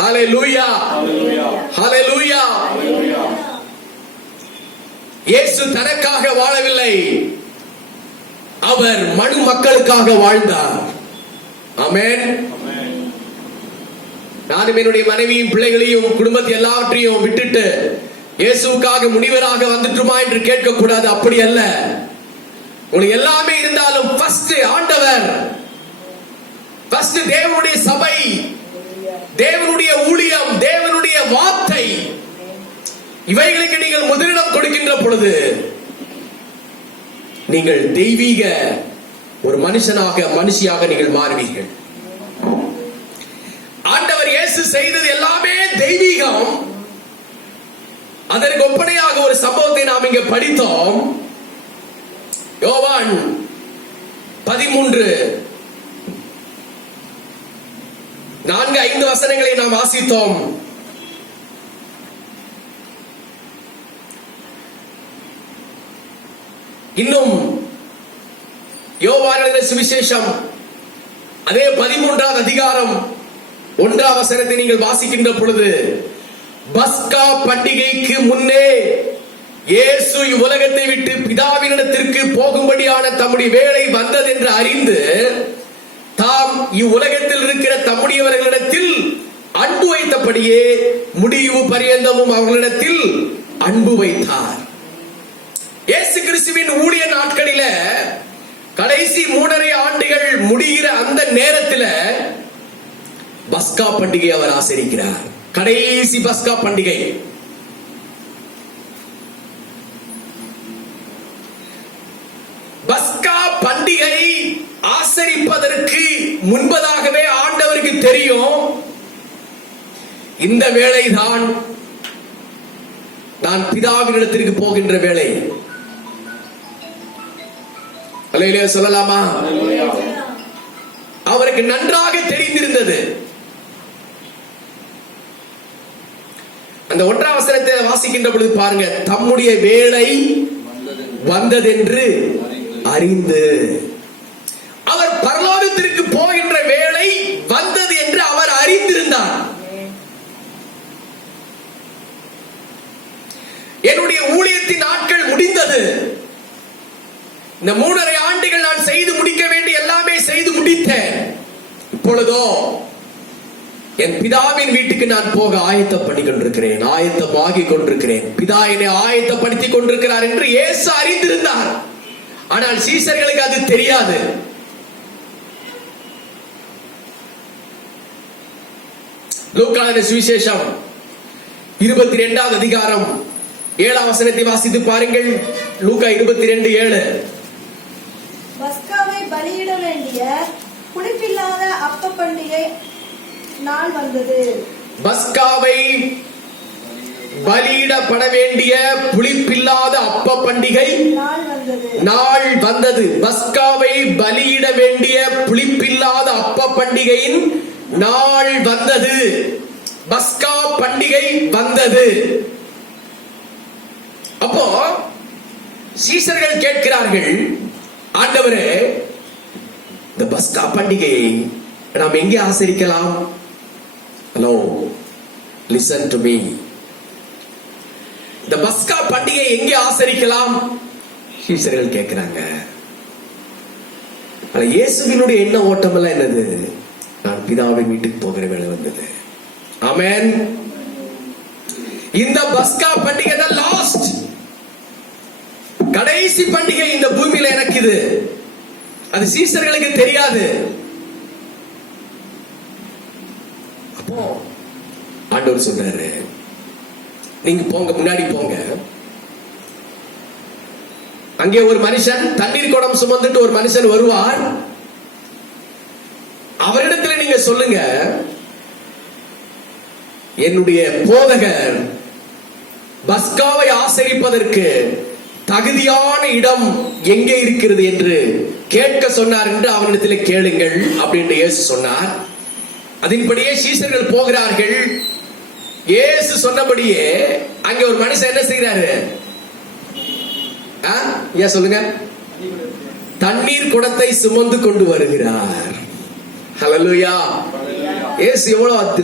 Hallelujah. ஹalleluya Hallelujah. ஹalleluya. Hallelujah. இயேசு தனக்காக வாழவில்லை, அவர் மனு மக்களுக்காக வாழ்ந்தார். ஆமென். Amen. நானும் என்னுடைய மனைவியும் பிள்ளைகளையும் குடும்பத்தை எல்லாவற்றையும் விட்டுட்டு இயேசுவுக்காக முனிவராக வந்துட்டுமா என்று கேட்கக்கூடாது. அப்படி அல்ல. உங்களுக்கு எல்லாமே இருந்தாலும் ஃபர்ஸ்ட் ஆண்டவர், ஃபர்ஸ்ட் தேவனுடைய சபை, தேவனுடைய ஊழியம், தேவனுடைய வார்த்தை, இவைகளுக்கு நீங்கள் முதலிடம் கொடுக்கின்ற பொழுது நீங்கள் தெய்வீக ஒரு மனுஷியாக நீங்கள் மாறுவீர்கள். ஆண்டவர் இயேசு செய்தது எல்லாமே தெய்வீகம். அதற்கு ஒப்பனையாக ஒரு சம்பவத்தை நாம் இங்கே படித்தோம். யோவான் 13:4-5 வசனங்களை நாம் வாசித்தோம். இன்னும் யோவான் எழுதின சுவிசேஷம் அதே 13வது அதிகாரம் 1ஆம் வசனத்தை நீங்கள் வாசிக்கின்ற பொழுது, பஸ்கா பண்டிகைக்கு முன்னே இயேசு இவ்வுலகத்தை விட்டு பிதாவினிடத்திற்கு போகும்படியான தம்முடைய வேளை வந்தது என்று அறிந்து தாம் இவ்வுலகத்தில் இருக்கிற தம்முடையவர்களிடத்தில் அன்பு வைத்தபடியே முடிவு பரியந்தமும் அவர்களிடத்தில் அன்பு வைத்தார். இயேசு கிறிஸ்துவின் ஊழிய நாட்களில கடைசி 3.5 ஆண்டுகள் முடிகிற அந்த நேரத்தில் பஸ்கா பண்டிகை அவர் ஆசரிக்கிறார். கடைசி பஸ்கா பண்டிகை. பஸ்கா பண்டிகை ஆசரிப்பதற்கு முன்பதாகவே ஆண்டவருக்கு தெரியும், இந்த வேளைதான் நான் பிதாவினிடத்திற்கு போகின்ற வேளை. அல்லேலூயா சொல்லலாமா? அவருக்கு நன்றாக தெரிந்திருந்தது. அந்த 1ஆம் வசனத்தை வாசிக்கின்ற பொழுது பாருங்க, தம்முடைய வேளை வந்ததென்று அறிந்து. அவர் பரலோகத்திற்கு போகின்ற வேளை வந்தது என்று அவர் அறிந்திருந்தார். என்னுடைய ஊழியத்தின் நாட்கள் முடிந்தது. இந்த 3.5 ஆண்டுகள் நான் செய்து முடிக்க வேண்டிய எல்லாமே செய்து முடித்தேன். இப்பொழுதோ என் பிதாவின் வீட்டுக்கு நான் போக ஆயத்தம் பண்ணி கொண்டிருக்கிறேன், ஆயத்தமாகி கொண்டிருக்கிறேன். பிதா என்னை ஆயத்தப்படுத்திக் கொண்டிருக்கிறார் என்று இயேசு அறிந்திருந்தார். ஆனால் சீசர்களுக்கு அது தெரியாது. லூக்கா சுவிசேஷம் 22ஆம் அதிகாரம் 7ஆம் வசனத்தை வாசித்து பாருங்கள். லூக்கா 22:7. பஸ்காவை பலியிட வேண்டிய புளிப்பில்லாத அப்ப பண்டிகை நாள் வந்தது. பஸ்காவை பலியிடப்பட வேண்டிய புளிப்பில்லாத அப்ப பண்டிகை நாள் வந்தது. பஸ்காவை பலியிட வேண்டிய புளிப்பில்லாத அப்ப பண்டிகையின் நாள் வந்தது. பஸ்கா பண்டிகை வந்தது. அப்போ சீசர்கள் கேட்கிறார்கள், ஆண்டவரே, இந்த பஸ்கா பண்டிகையை நாம் எங்கே ஆசரிக்கலாம்? Hello, listen to me. இந்த பஸ்கா பண்டிகை எங்கே ஆசரிக்கலாம்? சீசர்கள் கேட்கிறாங்க. இயேசுவினுடைய எண்ண ஓட்டம் எல்லாம் என்னது? நான் பிதாவின் வீட்டுக்கு போகிற வேலை வந்தது. ஆமென். இந்த பஸ்கா பண்டிகை தான் லாஸ்ட், கடைசி பண்டிகை இந்த பூமியில எனக்கு. இது அது சீசர்களுக்கு தெரியாது. அப்போ ஆண்டவர் சொல்றாரு, நீங்க போங்க, முன்னாடி போங்க. அங்கே ஒரு மனுஷன் தண்ணீர் குடம் சுமந்துட்டு ஒரு மனுஷன் வருவார். அவரிடத்துல நீங்க சொல்லுங்க, என்னுடைய போதகர் பஸ்காவை ஆசரிப்பதற்கு தகுதியான இடம் எங்கே இருக்கிறது என்று கேட்க சொன்னார் என்று அவரிடத்தில் கேளுங்கள் அப்படின்னு இயேசு சொன்னார். அதன்படியே சீசர்கள் போகிறார்கள். இயேசு சொன்னபடியே அங்க ஒரு மனுஷன் என்ன செய்கிறாரு? ஏன் சொல்லுங்க, தண்ணீர் குடத்தை சுமந்து கொண்டு வருகிறார். ஹல்லேலூயா. இயேசு எவ்வளவு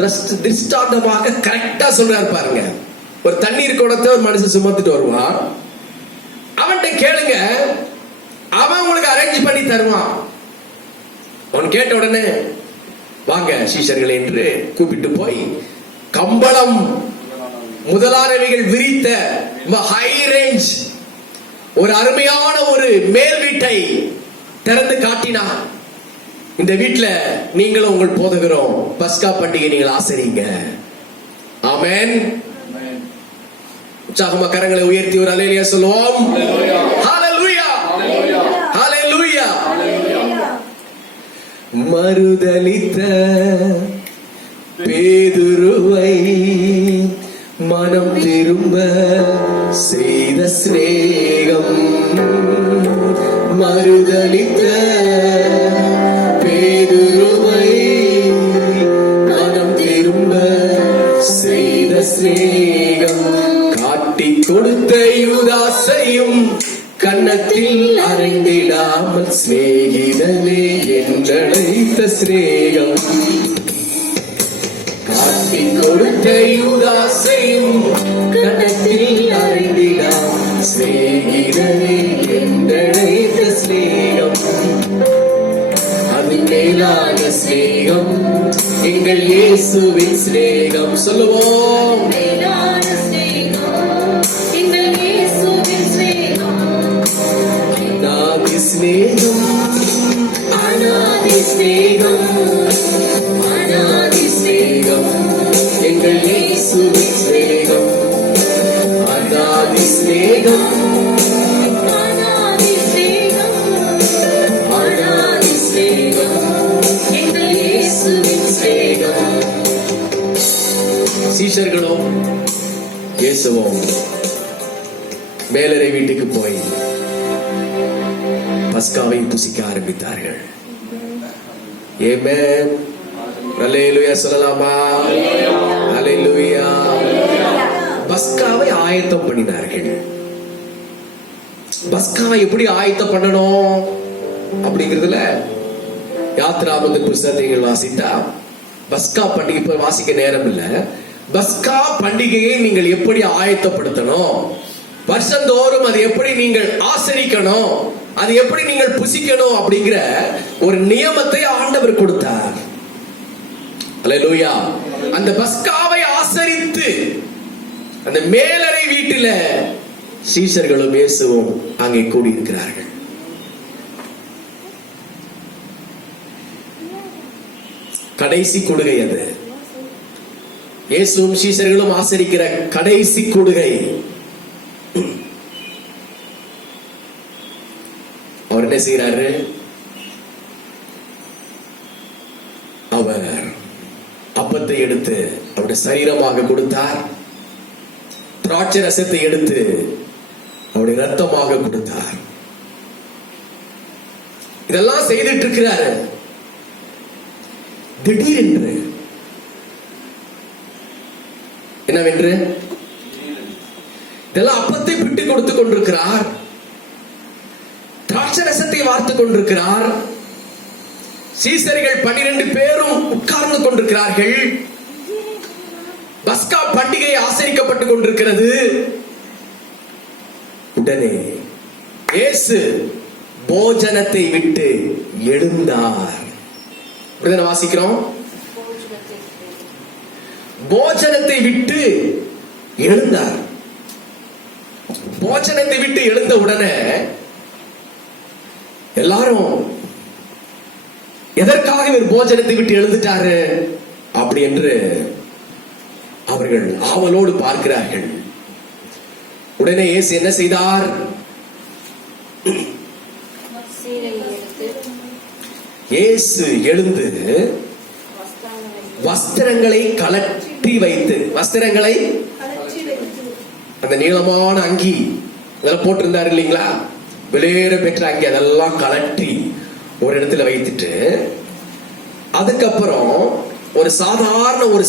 திருஷ்டாந்தமாக கரெக்டா சொல்றாரு பாருங்க. ஒரு தண்ணீர் குடத்தை ஒரு மனுஷன் சுமந்துட்டு வருவான். அவன்கிட்ட கேளுங்க, அவன் உங்களுக்கு அரேஞ்ச் பண்ணி தருவான். அவன் கேட்ட உடனே வாங்க சீஷர்கள் என்று கூப்பிட்டு போய் கம்பளம் முதலானவைகள் விரித்த ஹை ரேஞ்ச் ஒரு அருமையான ஒரு மேல் வீட்டை திறந்து காட்டினார். இந்த வீட்டுல நீங்களும் உங்கள் போதகரும் பஸ்கா பண்டிகை நீங்கள் ஆசரிங்க. ஆமென். உற்சாகமா கரங்களை உயர்த்தி ஒரு அல்லேலூயா சொல்லுவோம். ஹalleluya, ஹalleluya. மறுதலித்த பேதுருவை மனம் திரும்ப செய்த சிநேகம், மறுதலித்த பேதுருவை மனம் திரும்ப செய்த சிநேகம், காட்டி கொடுத்த யூதாசையும் கன்னத்தில் அறைந்திடாமல் சிநேகிதனே என்றழைத்த சிநேகம், காட்டி கொடுத்த யூதாசையும் கன்னத்தில் அறைந்திடாமல் சிநேகிதனே என்றழைத்த சிநேகம், அது மேலான சிநேகம் எங்கள் இயேசுவின் சிநேகம். சொல்லுவோம். ஸ்நேகம், அநாதி ஸ்நேகம், அநாதி ஸ்நேகம் எங்கள் இயேசுவின் ஸ்நேகம், அநாதி ஸ்நேகம், அநாதி ஸ்நேகம், அநாதி ஸ்நேகம் எங்கள் இயேசுவின் ஸ்நேகம். சீஷர்களும் இயேசுவும் மேலறை வீட்டுக்கு போய் பஸ்காவை புசிக்க ஆரம்பித்தார்கள். ஆமென். அல்லேலூயா சொல்லலாமா? அல்லேலூயா. பஸ்காவை ஆயத்தம் பண்ணினார்கள். பஸ்காவை எப்படி ஆயத்தம் பண்ணணும் அப்படிங்கிறதுல யாத்ராமத்தின் புஸ்தகத்தை வாசித்தா, பஸ்கா பண்டிகை போய் வாசிக்க நேரம் இல்ல. பஸ்கா பண்டிகையை நீங்கள் எப்படி ஆயத்தப்படுத்தணும், வருஷந்தோறும் அதை எப்படி நீங்கள் ஆசரிக்கணும், அது எப்படி நீங்கள் புசிக்கணும் அப்படிங்கிற ஒரு நியமத்தை ஆண்டவர் கொடுத்தார். அல்லேலூயா. அந்த பஸ்காவை ஆசரித்து அந்த மேலறை வீட்டில சீஷர்களும் இயேசுவும் அங்கே கூடியிருக்கிறார்கள். கடைசி கொடுகை அது. இயேசுவும் சீஷர்களும் ஆசரிக்கிற கடைசி கொடுகை. அவர் என்ன செய்யறாரு? அவர் அப்பத்தை எடுத்து அவருடைய சரீரமாக கொடுத்தார். திராட்சை ரசத்தை எடுத்து அவருடைய ரத்தமாக கொடுத்தார். இதெல்லாம் செய்துட்டு இருக்கிறாரு. திடீரென்று என்னவென்று இதெல்லாம் அப்பத்தை விட்டு கொடுத்து கொண்டிருக்கிறார். திராட்சரசத்தை வார்த்து கொண்டிருக்கிறார். சீசர்கள் 12 பேரும் உட்கார்ந்து கொண்டிருக்கிறார்கள். பஸ்கா பண்டிகை ஆசரிக்கப்பட்டுக் கொண்டிருக்கிறது. உடனே இயேசு போஜனத்தை விட்டு எழுந்தார். வாசிக்கிறோம். போஜனத்தை விட்டு எழுந்தார். போஜனத்தை விட்டு எழுந்த உடனே எல்லாரும் எதற்காக இவர் போஜனத்தை விட்டு எழுந்துட்டாரு அப்படி என்று அவர்கள் ஆவலோடு பார்க்கிறார்கள். உடனே இயேசு என்ன செய்தார்? இயேசு எழுந்து வஸ்திரங்களை கழற்றி வைத்து, வஸ்திரங்களை அந்த நீளமான அங்கி அதெல்லாம் போட்டிருந்தாரு இல்லைங்களா, வெளியேற பெற்ற அங்கி, அதெல்லாம் கழற்றி ஒரு இடத்துல வைத்துட்டு அதுக்கப்புறம் ஒரு சாதாரண ஒரு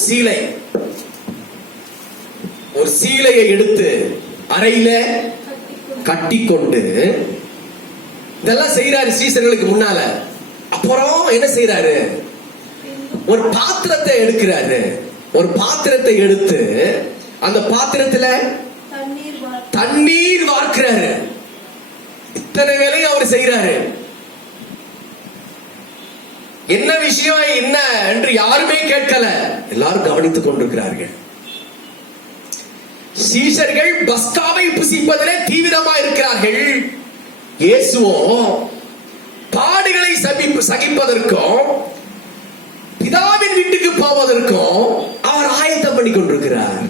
சீலையை எடுத்து அறையில கட்டி கொண்டு இதெல்லாம் செய்யறாரு சீசர்களுக்கு முன்னால. அப்புறம் என்ன செய்யறாரு? ஒரு பாத்திரத்தை எடுக்கிறாரு. ஒரு பாத்திரத்தை எடுத்து அந்த பாத்திரத்துல தண்ணீர் வார்க்கிறாரு. இத்தனை வேலையும் அவர் செய்யறாரு. என்ன விஷயம் என்ன என்று யாருமே கேட்கல. எல்லாரும் கவனித்துக் கொண்டிருக்கிறார்கள். சீஷர்கள் பஸ்காவை புசிப்பதிலே தீவிரமா இருக்கிறார்கள். இயேசுவோ பாடுகளை சகிப்பதற்கும் பிதாவின் வீட்டுக்கு போவதற்கும் அவர் ஆயத்தம் பண்ணி கொண்டிருக்கிறார்.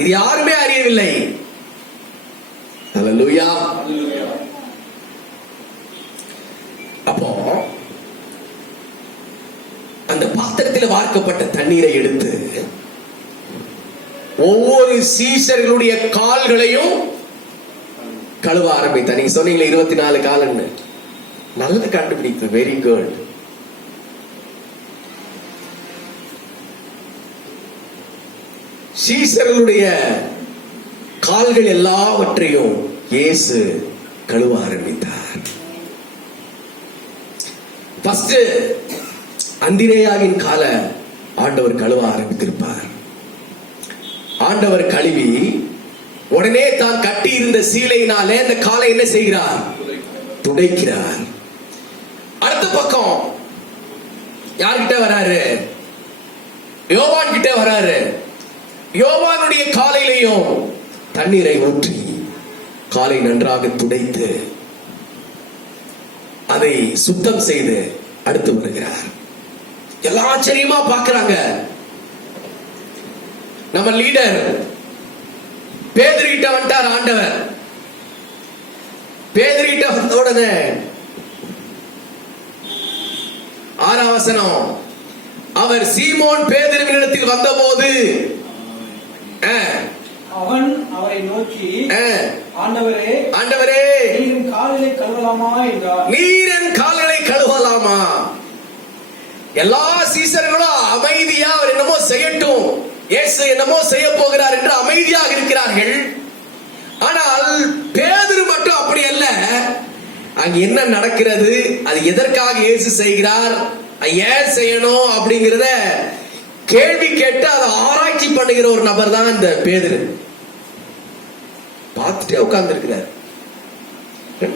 இது யாருமே அறியவில்லை. ஹல்லேலூயா. அப்போ அந்த பாத்திரத்தில் வார்க்கப்பட்ட தண்ணீரை எடுத்து ஒவ்வொரு சீஷர்களுடைய கால்களையும் கழுவ ஆரம்பித்தார். நீங்க சொன்னீங்களே 24 காலன்னு, நல்ல கண்டுபிடிப்பு. Very good. சீஷர்களுடைய கால்கள் எல்லாவற்றையும் இயேசு கழுவ ஆரம்பித்தார். ஃபர்ஸ்ட் அந்திரேயாவின் கால ஆண்டவர் கழுவ ஆரம்பித்திருப்பார். ஆண்டவர் கழுவி உடனே தான் கட்டி இருந்த சீலையினாலே அந்த காலை என்ன செய்கிறார்? துடைக்கிறார். அடுத்த பக்கம் யார்கிட்ட வராரு? யோவான் கிட்ட வராரு. யோவானுடைய காலையிலையும் தண்ணீரை ஊற்றி காலை நன்றாக துடைத்து அதை சுத்தம் செய்து அடுத்து வருகிறார். எல்லாம் ஆச்சரியமா பார்க்கிறாங்க. நம்ம லீடர் பேதுருகிட்ட வந்துட்டார் ஆண்டவர். பேதுருகிட்ட வந்த உடனே 6ஆம் வசனம், அவர் சீமோன் பேதுருவினிடத்தில் வந்தபோது அவன் அவரை நோக்கி, ஆண்டவரே, ஆண்டவரே, நீர் என் கால்களை கழுவலாமா என்றார். நீர் என் கால்களை கழுவலாமா? எல்லா சீசர்களும் அமைதியா அவர் என்னமோ செய்யட்டும், இயேசு என்னமோ செய்ய போகிறார் என்று அமைதியாக இருக்கிறார்கள். ஆனால் பேதுரு மட்டும் அப்படி அல்ல. அங்க என்ன நடக்கிறது, அது எதற்காக இயேசு செய்கிறார், ஏன் செய்யணும் அப்படிங்கறத கேள்வி கேட்டு அதை ஆராய்ச்சி பண்ணுகிற ஒரு நபர் தான் இந்த பேதுரு. பார்த்துட்டே உட்கார்ந்து இருக்கிறார்.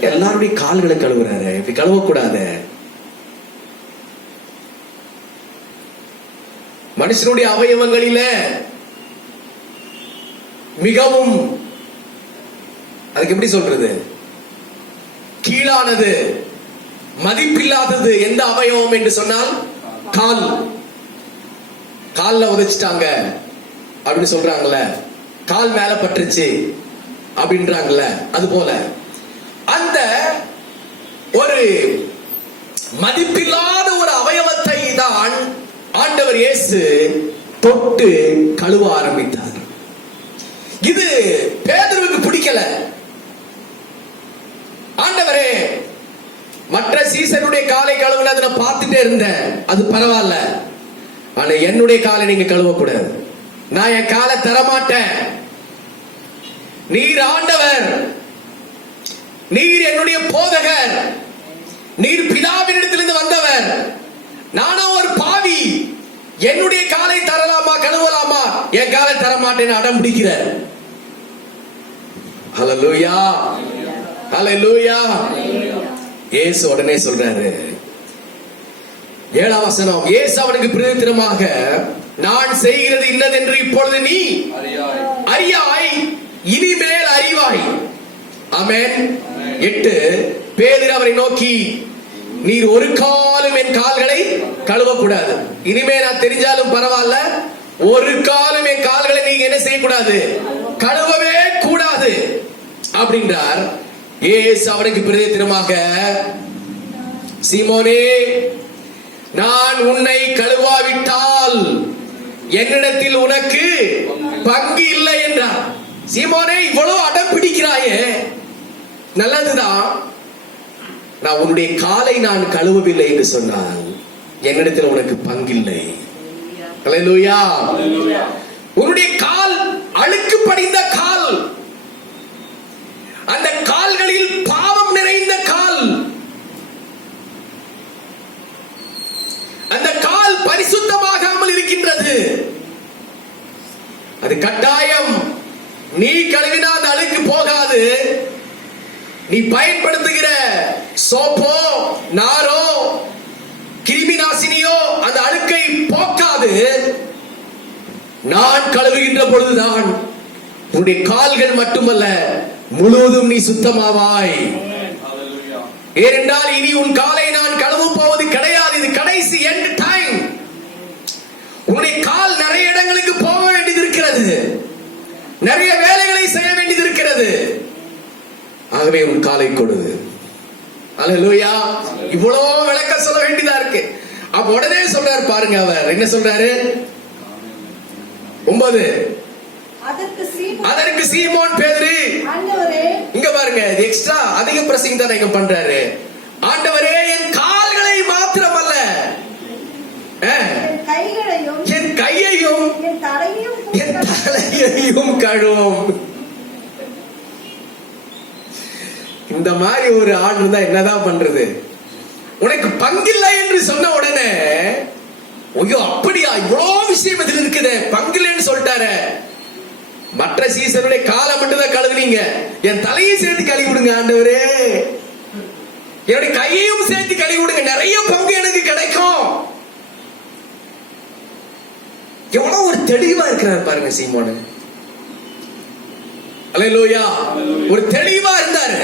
எல்லாருடைய கால்களை கழுவுறாரு. இப்படி கழுவக்கூடாது. மனுஷனுடைய அவயவங்களில மிகவும், அதுக்கு எப்படி சொல்றது, கீழானது, மதிப்பில்லாதது எந்த அவயவம் என்று சொன்னால் கால். கால்ல உதைச்சிட்டாங்க அப்படின்னு சொல்றாங்கல்ல, கால் மேல பட்டுருச்சு அப்படின்றாங்கல்ல, அது போல அந்த ஒரு மதிப்பில்லாத ஒரு அவயவத்தை தான் ஆண்டவர் இயேசு தொட்டு கழுவ ஆரம்பித்தார். இது பேதுருவுக்கு பிடிக்கல. ஆண்டவரே, மற்ற சீசருடைய காலை கழுவுனதை நான் பார்த்துட்டே இருந்தேன், அது பரவாயில்ல. ஆனா என்னுடைய காலை நீங்க கழுவக்கூடாது. நான் என் காலை தரமாட்டேன். நீர் ஆண்டவர், நீர் என்னுடைய போதகர், நீர் பிதாவினிடத்திலிருந்து வந்தவர், நானும் ஒரு பாவி. என்னுடைய காலை தரலாமா, கழுவலாமா? என் காலை தரமாட்டேன்னு அடம் பிடிக்கிறார். ஹல்லேலூயா, ஹல்லேலூயா. இயேசு உடனே சொல்றாரு, 7ஆம் வசனம், இயேசு அவனுக்கு பிரதித்திரமாக, நான் செய்கிறது இன்னதென்று இப்பொழுது நீ அறியாய், இனிமேல் அறிவாய். ஆமென். 8, பேதுரு அவரை நோக்கி, நீர் ஒரு காலும் என் கால்களை கழுவக்கூடாது. இனிமே நான் தெரிஞ்சாலும் பரவாயில்ல, ஒரு காலும் என் கால்களை நீங்க என்ன செய்யக்கூடாது, கழுவவே கூடாது அப்படின்றார். இயேசு அவனுக்கு பிரதித்திரமாக, சீமோனே, நான் உன்னை கழுவாவிட்டால் என்னிடத்தில் உனக்கு பங்கு இல்லை என்றார். சீமோனே, இவ்வளவு அடம் பிடிக்கிறாயே, நல்லதுதான். நான் உன்னுடைய காலை நான் கழுவவில்லை என்று சொன்னால் என்னிடத்தில் உனக்கு பங்கில்லை. ஹல்லேலூயா. உன்னுடைய கால் அழுக்கு படிந்த கால், அந்த கால்களில் பாவம் நிறைந்த கால், நீ பயன்படுத்துகிற சோப்போ நாரோ கிருமி நாசினியோ அந்த அழுக்கை போக்காது. நான் கழுவுகின்ற பொழுதுதான் உன்னுடைய கால்கள் மட்டுமல்ல முழுவதும் நீ சுத்தமாவாய். ஏனென்றால் இனி உன் காலை நான் கழுவ போவது கிடையாது. இது கடைசி எண்ட் டைம். உன்னுடைய கால் நிறைய இடங்களுக்கு போக வேண்டியது இருக்கிறது, நிறைய வேலைகளை செய்ய வேண்டியது இருக்கிறது. ஆகவே உன் காலை கொடு. அல்லேலூயா. இவ்வளவு விளக்க சொல்ல வேண்டியதா இருக்கு. அப்ப உடனே சொல்றாரு பாருங்க, அவர் என்ன சொல்றாரு? 9 அதற்கு சீமோன் பேதுரு, ஆண்டவரே, இங்க பாருங்க, எக்ஸ்ட்ரா அதிக பிரசங்க தான் இங்க பண்றாரு. ஆண்டவரே, என் கால்களை மாத்திரமல்ல என் கையையும் என் தலையையும் கழுவும். இந்த மாதிரி ஒரு ஆள் இருந்தா என்னதான் பண்றது? உனக்கு பங்கில்லை என்று சொன்ன உடனே, ஐயோ அப்படியா, இவ்வளவு விஷயம் இதில் இருக்குது, பங்கில்லைன்னு சொல்லிட்டாரு. மற்ற சீசனுடைய காலை மட்டும் தான் கழுவுனீங்க, என் தலையை சேர்த்து கழுவி விடுங்க ஆண்டவரே, என்னுடைய கையையும் சேர்த்து கழுவி விடுங்க, நிறைய பங்கு எனக்கு கிடைக்கும். எவ்வளவு ஒரு தெளிவா இருக்கிறார் பாருங்க சீமோன். அல்லேலூயா. ஒரு தெளிவா இருந்தாரு.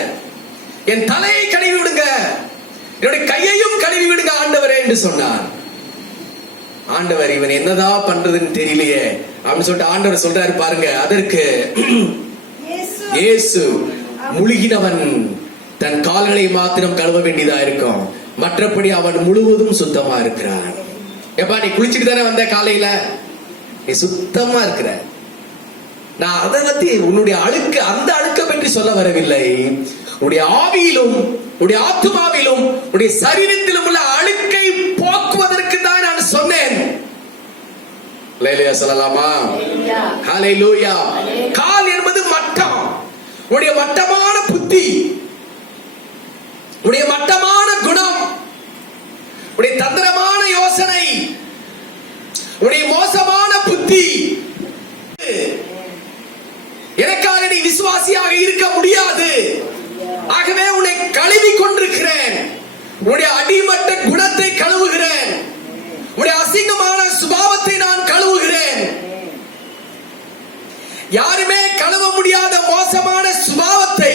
என் தலையை கழுவி விடுங்க, என்னுடைய கையையும் கழுவி விடுங்க ஆண்டவரே என்று சொன்னார். ஆண்டவர் இவன் என்னதான் பண்றதுன்னு தெரியலையே அப்படின்னு சொல்லிட்டு ஆண்டவர் சொல்றாரு பாருங்க. அதற்கு இயேசு, முழுகினவன் தன் கால்களை மாத்திரம் கழுவ வேண்டியதா இருக்கும், மற்றபடி அவன் முழுவதும் சுத்தமா இருக்கிறான். எப்பா நீ குளிச்சுட்டு தானே வந்த காலையில, நீ சுத்தமா இருக்கிற. நான் அதை பத்தி உன்னுடைய அழுக்கு, அந்த அழுக்க பற்றி சொல்ல வரவில்லை. உடைய ஆவியிலும் உடைய ஆத்துமாவிலும் உடைய சரீரத்திலும் உள்ள அழுக்கை போக்குவதற்கு தான் நான் சொன்னேன். அல்லேலூயா சொல்லலாமா? ஹல்லேலூயா. கால் என்பது மட்டம். உடைய மட்டமான புத்தி, உடைய மட்டமான குணம், உடைய தந்திரமான யோசனை, உடைய மோசமான புத்தி, எனக்காக நீ விசுவாசியாக இருக்க முடியாது. ஆகவே உன்னை கழுவி கொண்டிருக்கிறேன். உன்னுடைய அடிமட்ட குணத்தை கழுவுகிறேன், உன்னுடைய அசிங்கமான சுபாவத்தை நான் கழுவுகிறேன். யாருமே கழுவ முடியாத மோசமான சுபாவத்தை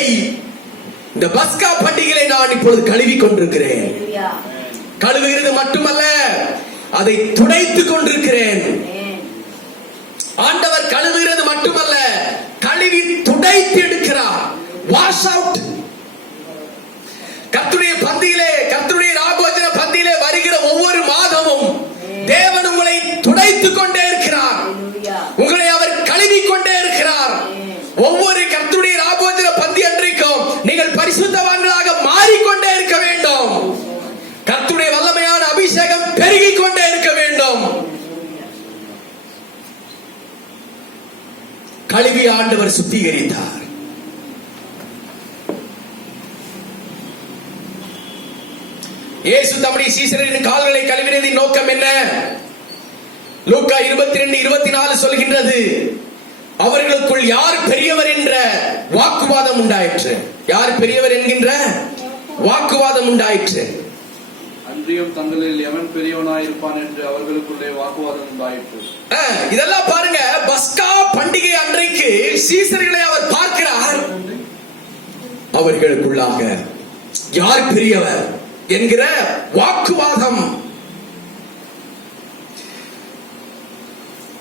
இந்த பஸ்கா பண்டிகையை நான் இப்பொழுது கழுவி கொண்டிருக்கிறேன். கழுவுகிறது மட்டுமல்ல, அதை துடைத்துக் கொண்டிருக்கிறேன். ஆண்டவர் கழுவுகிறது மட்டுமல்ல, கழுவி துடைத்து எடுக்கிறார். Wash out. கர்த்தருடைய பந்தியிலே, கர்த்தருடைய ராபோஜன பந்தியிலே வருகிற ஒவ்வொரு மாதமும் தேவன் உங்களை துடைத்துக் கொண்டே இருக்கிறார். உங்களை அவர் கழுவி கொண்டே இருக்கிறார். ஒவ்வொரு கர்த்தருடைய ராபோஜன பந்தி அன்றைக்கும் நீங்கள் பரிசுத்தவான்களாக மாறிக்கொண்டே இருக்க வேண்டும். கர்த்தருடைய வல்லமையான அபிஷேகம் பெருகிக் கொண்டே இருக்க வேண்டும். கழுவி ஆண்டவர் சுத்திகரித்தார். இயேசு தம்முடைய சீசரின் கால்களை கழுவினதின் நோக்கம் என்ன? லூக்கா 22:24 சொல்கின்றது, அவர்களுக்குள் யார் பெரியவர் என்ற வாக்குவாதம் உண்டாயிற்று. யார் பெரியவர் என்கின்ற வாக்குவாதம் உண்டாயிற்று. அன்றியும் தங்களில் எவன் பெரியவனாயிருப்பான் என்று அவர்களுக்குள்ளே வாக்குவாதம் உண்டாயிற்று. இதெல்லாம் பாருங்க, பஸ்கா பண்டிகை அன்றைக்கு சீசர்களை அவர் பார்க்கிறார். அவர்களுக்குள்ளாக யார் பெரியவர் என்கிற வாக்குவாதம்.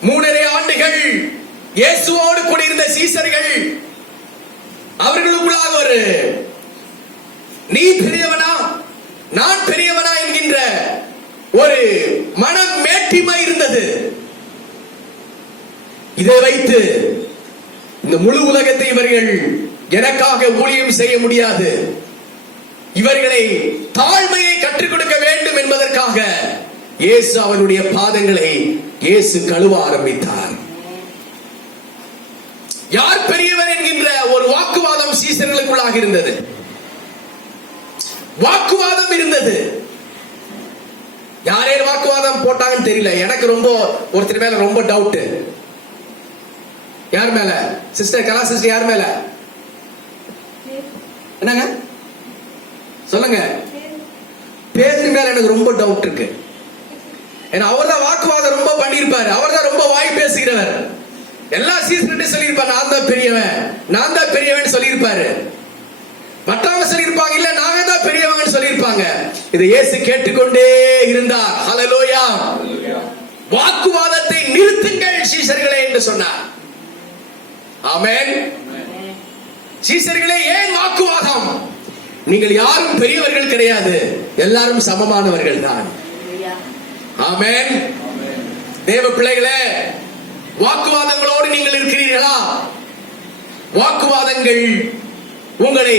3.5 ஆண்டுகள் இயேசுவோடு கூட இருந்த சீசர்கள், அவர்களுக்குள்ளாக ஒரு நீ பெரியவனா நான் பெரியவனா என்கின்ற ஒரு மனம் மேட்டிமை இருந்தது. இதை வைத்து இந்த முழு உலகத்தை இவர்கள் எனக்காக ஊழியம் செய்ய முடியாது, இவர்களை தாழ்மையை கற்றுக் கொடுக்க வேண்டும் என்பதற்காக இயேசு அவருடைய பாதங்களை இயேசு கழுவ ஆரம்பித்தார். யார் பெரியவர் என்கின்ற ஒரு வாக்குவாதம் சீசர்களுக்குள்ளாக இருந்தது. வாக்குவாதம் இருந்தது. யாரே வாக்குவாதம் போட்டாங்கன்னு தெரியல. எனக்கு ரொம்ப ஒருத்தர் மேல ரொம்ப டவுட். யார் மேல? சிஸ்டர் கலா சிஸ்டர் யார் மேல? என்னங்க சொல்லுங்க. பேதுரு மேல எனக்கு ரொம்ப டவுட் இருக்கு. ஏன்னா அவர் தான் வாக்குவாதம் ரொம்ப பண்ணியிருப்பாரு. அவர் தான் ரொம்ப வாய் பேசுகிறவர். எல்லா சீசன்கிட்ட சொல்லியிருப்பாரு, நான் தான் பெரியவன், நான் தான் பெரியவன் சொல்லியிருப்பாரு. மற்றவங்க சொல்லியிருப்பாங்க, இல்ல நாங்க தான் பெரியவங்கன்னு சொல்லியிருப்பாங்க. இதை இயேசு கேட்டுக்கொண்டே இருந்தார். ஹல்லேலூயா. வாக்குவாதத்தை நிறுத்துங்கள் சீஷர்களே என்று சொன்னார். ஆமென். சீஷர்களே, ஏன் வாக்குவாதம்? நீங்கள் யாரும் பெரியவர்கள் கிடையாது, எல்லாரும் சமமானவர்கள் தான். ஆமென். தேவ பிள்ளைகளே, வாக்குவாதங்களோடு நீங்கள் இருக்கிறீர்களா? வாக்குவாதங்கள் உங்களை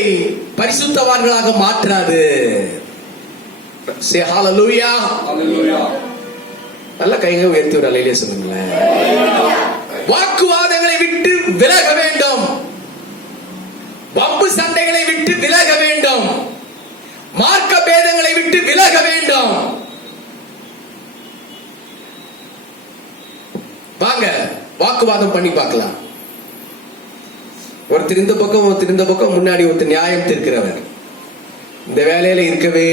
பரிசுத்தவான்களாக மாற்றாது. Say hallelujah. Hallelujah. நல்ல கைங்க உயர்த்தி ஒரு அல்லேலூயா சொல்லுங்களேன். வாக்குவாதங்களை விட்டு விலக வேண்டும். வம்பு சண்டைகளை விட்டு விலக வேண்டும். மார்க்க பேதங்களை விட்டு விலக வேண்டும். வாங்க வாக்குவாதம் பண்ணி பார்க்கலாம். ஒருத்தர் இந்த பக்கம், ஒருத்தர் இந்த பக்கம், முன்னாடி ஒருத்தர் நியாயம் தீர்க்கிறவர். இந்த வேலையில இருக்கவே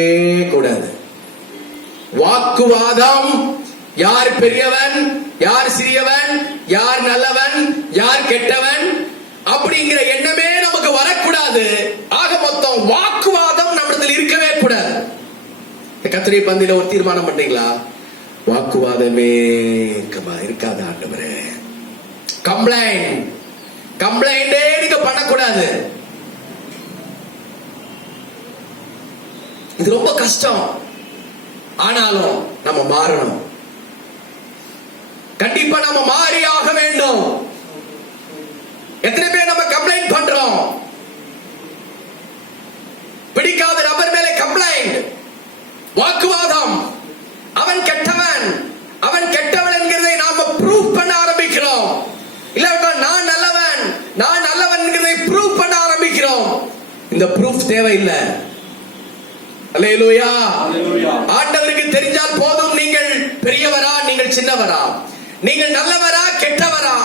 கூடாது. வாக்குவாதம், யார் பெரியவன், யார் சிறியவன், யார் நல்லவன், யார் கெட்டவன் அப்படிங்கிற எண்ணமே நமக்கு வரக்கூடாது. ஆக மொத்தம் வாக்குவாதம் நம்மிடத்தில் இருக்கவே கூடாது. கர்த்தருடைய பந்தியில ஒரு தீர்மானம் பண்ணீங்களா? வாக்குவாதமே இருக்காது ஆண்டவரே. கம்ப்ளைண்டே நீங்க பண்ணக்கூடாது. இது ரொம்ப கஷ்டம். ஆனாலும் நம்ம மாறணும். கண்டிப்பா நம்ம மாறி ஆக வேண்டும். எத்தனை பேர் நம்ம கம்ப்ளைண்ட் பண்றோம்? பிடிக்காத நபர் மேலே கம்ப்ளைண்ட், வாக்குவாதம். அவன் கெட்டவன், அவன் கெட்டவன் என்கிறதை நாம ப்ரூவ் பண்ண ஆரம்பிக்கிறோம். இல்ல நான் நல்லவன், நான் நல்லவன் என்கிறதை ப்ரூவ் பண்ண ஆரம்பிக்கிறோம். இந்த ப்ரூஃப் தேவையில்லை. அல்லேலூயா. ஆண்டவருக்கு தெரிஞ்சால் போதும், நீங்கள் பெரியவரா, நீங்கள் சின்னவரா, நீங்கள் நல்லவரா, கெட்டவரா,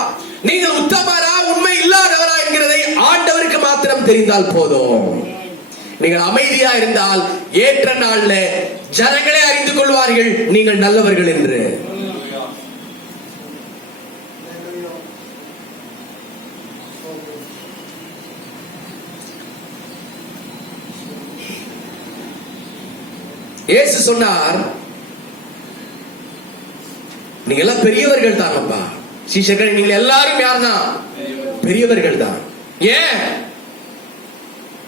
நீங்கள் உத்தமரா, உண்மை இல்லாதவரா என்கிறதை ஆண்டவருக்கு மாத்திரம் தெரிந்தால் போதும். நீங்கள் அமைதியா இருந்தால் ஏற்ற நாள்ல ஜனங்களே அறிந்து கொள்வார்கள் நீங்கள் நல்லவர்கள் என்று. இயேசு சொன்னார், நீங்க எல்லாம் பெரியவர்கள் தானப்பா. சீஷர்கள், நீங்க எல்லாரும் யார்தான்? பெரியவர்கள் தான். ஏன்?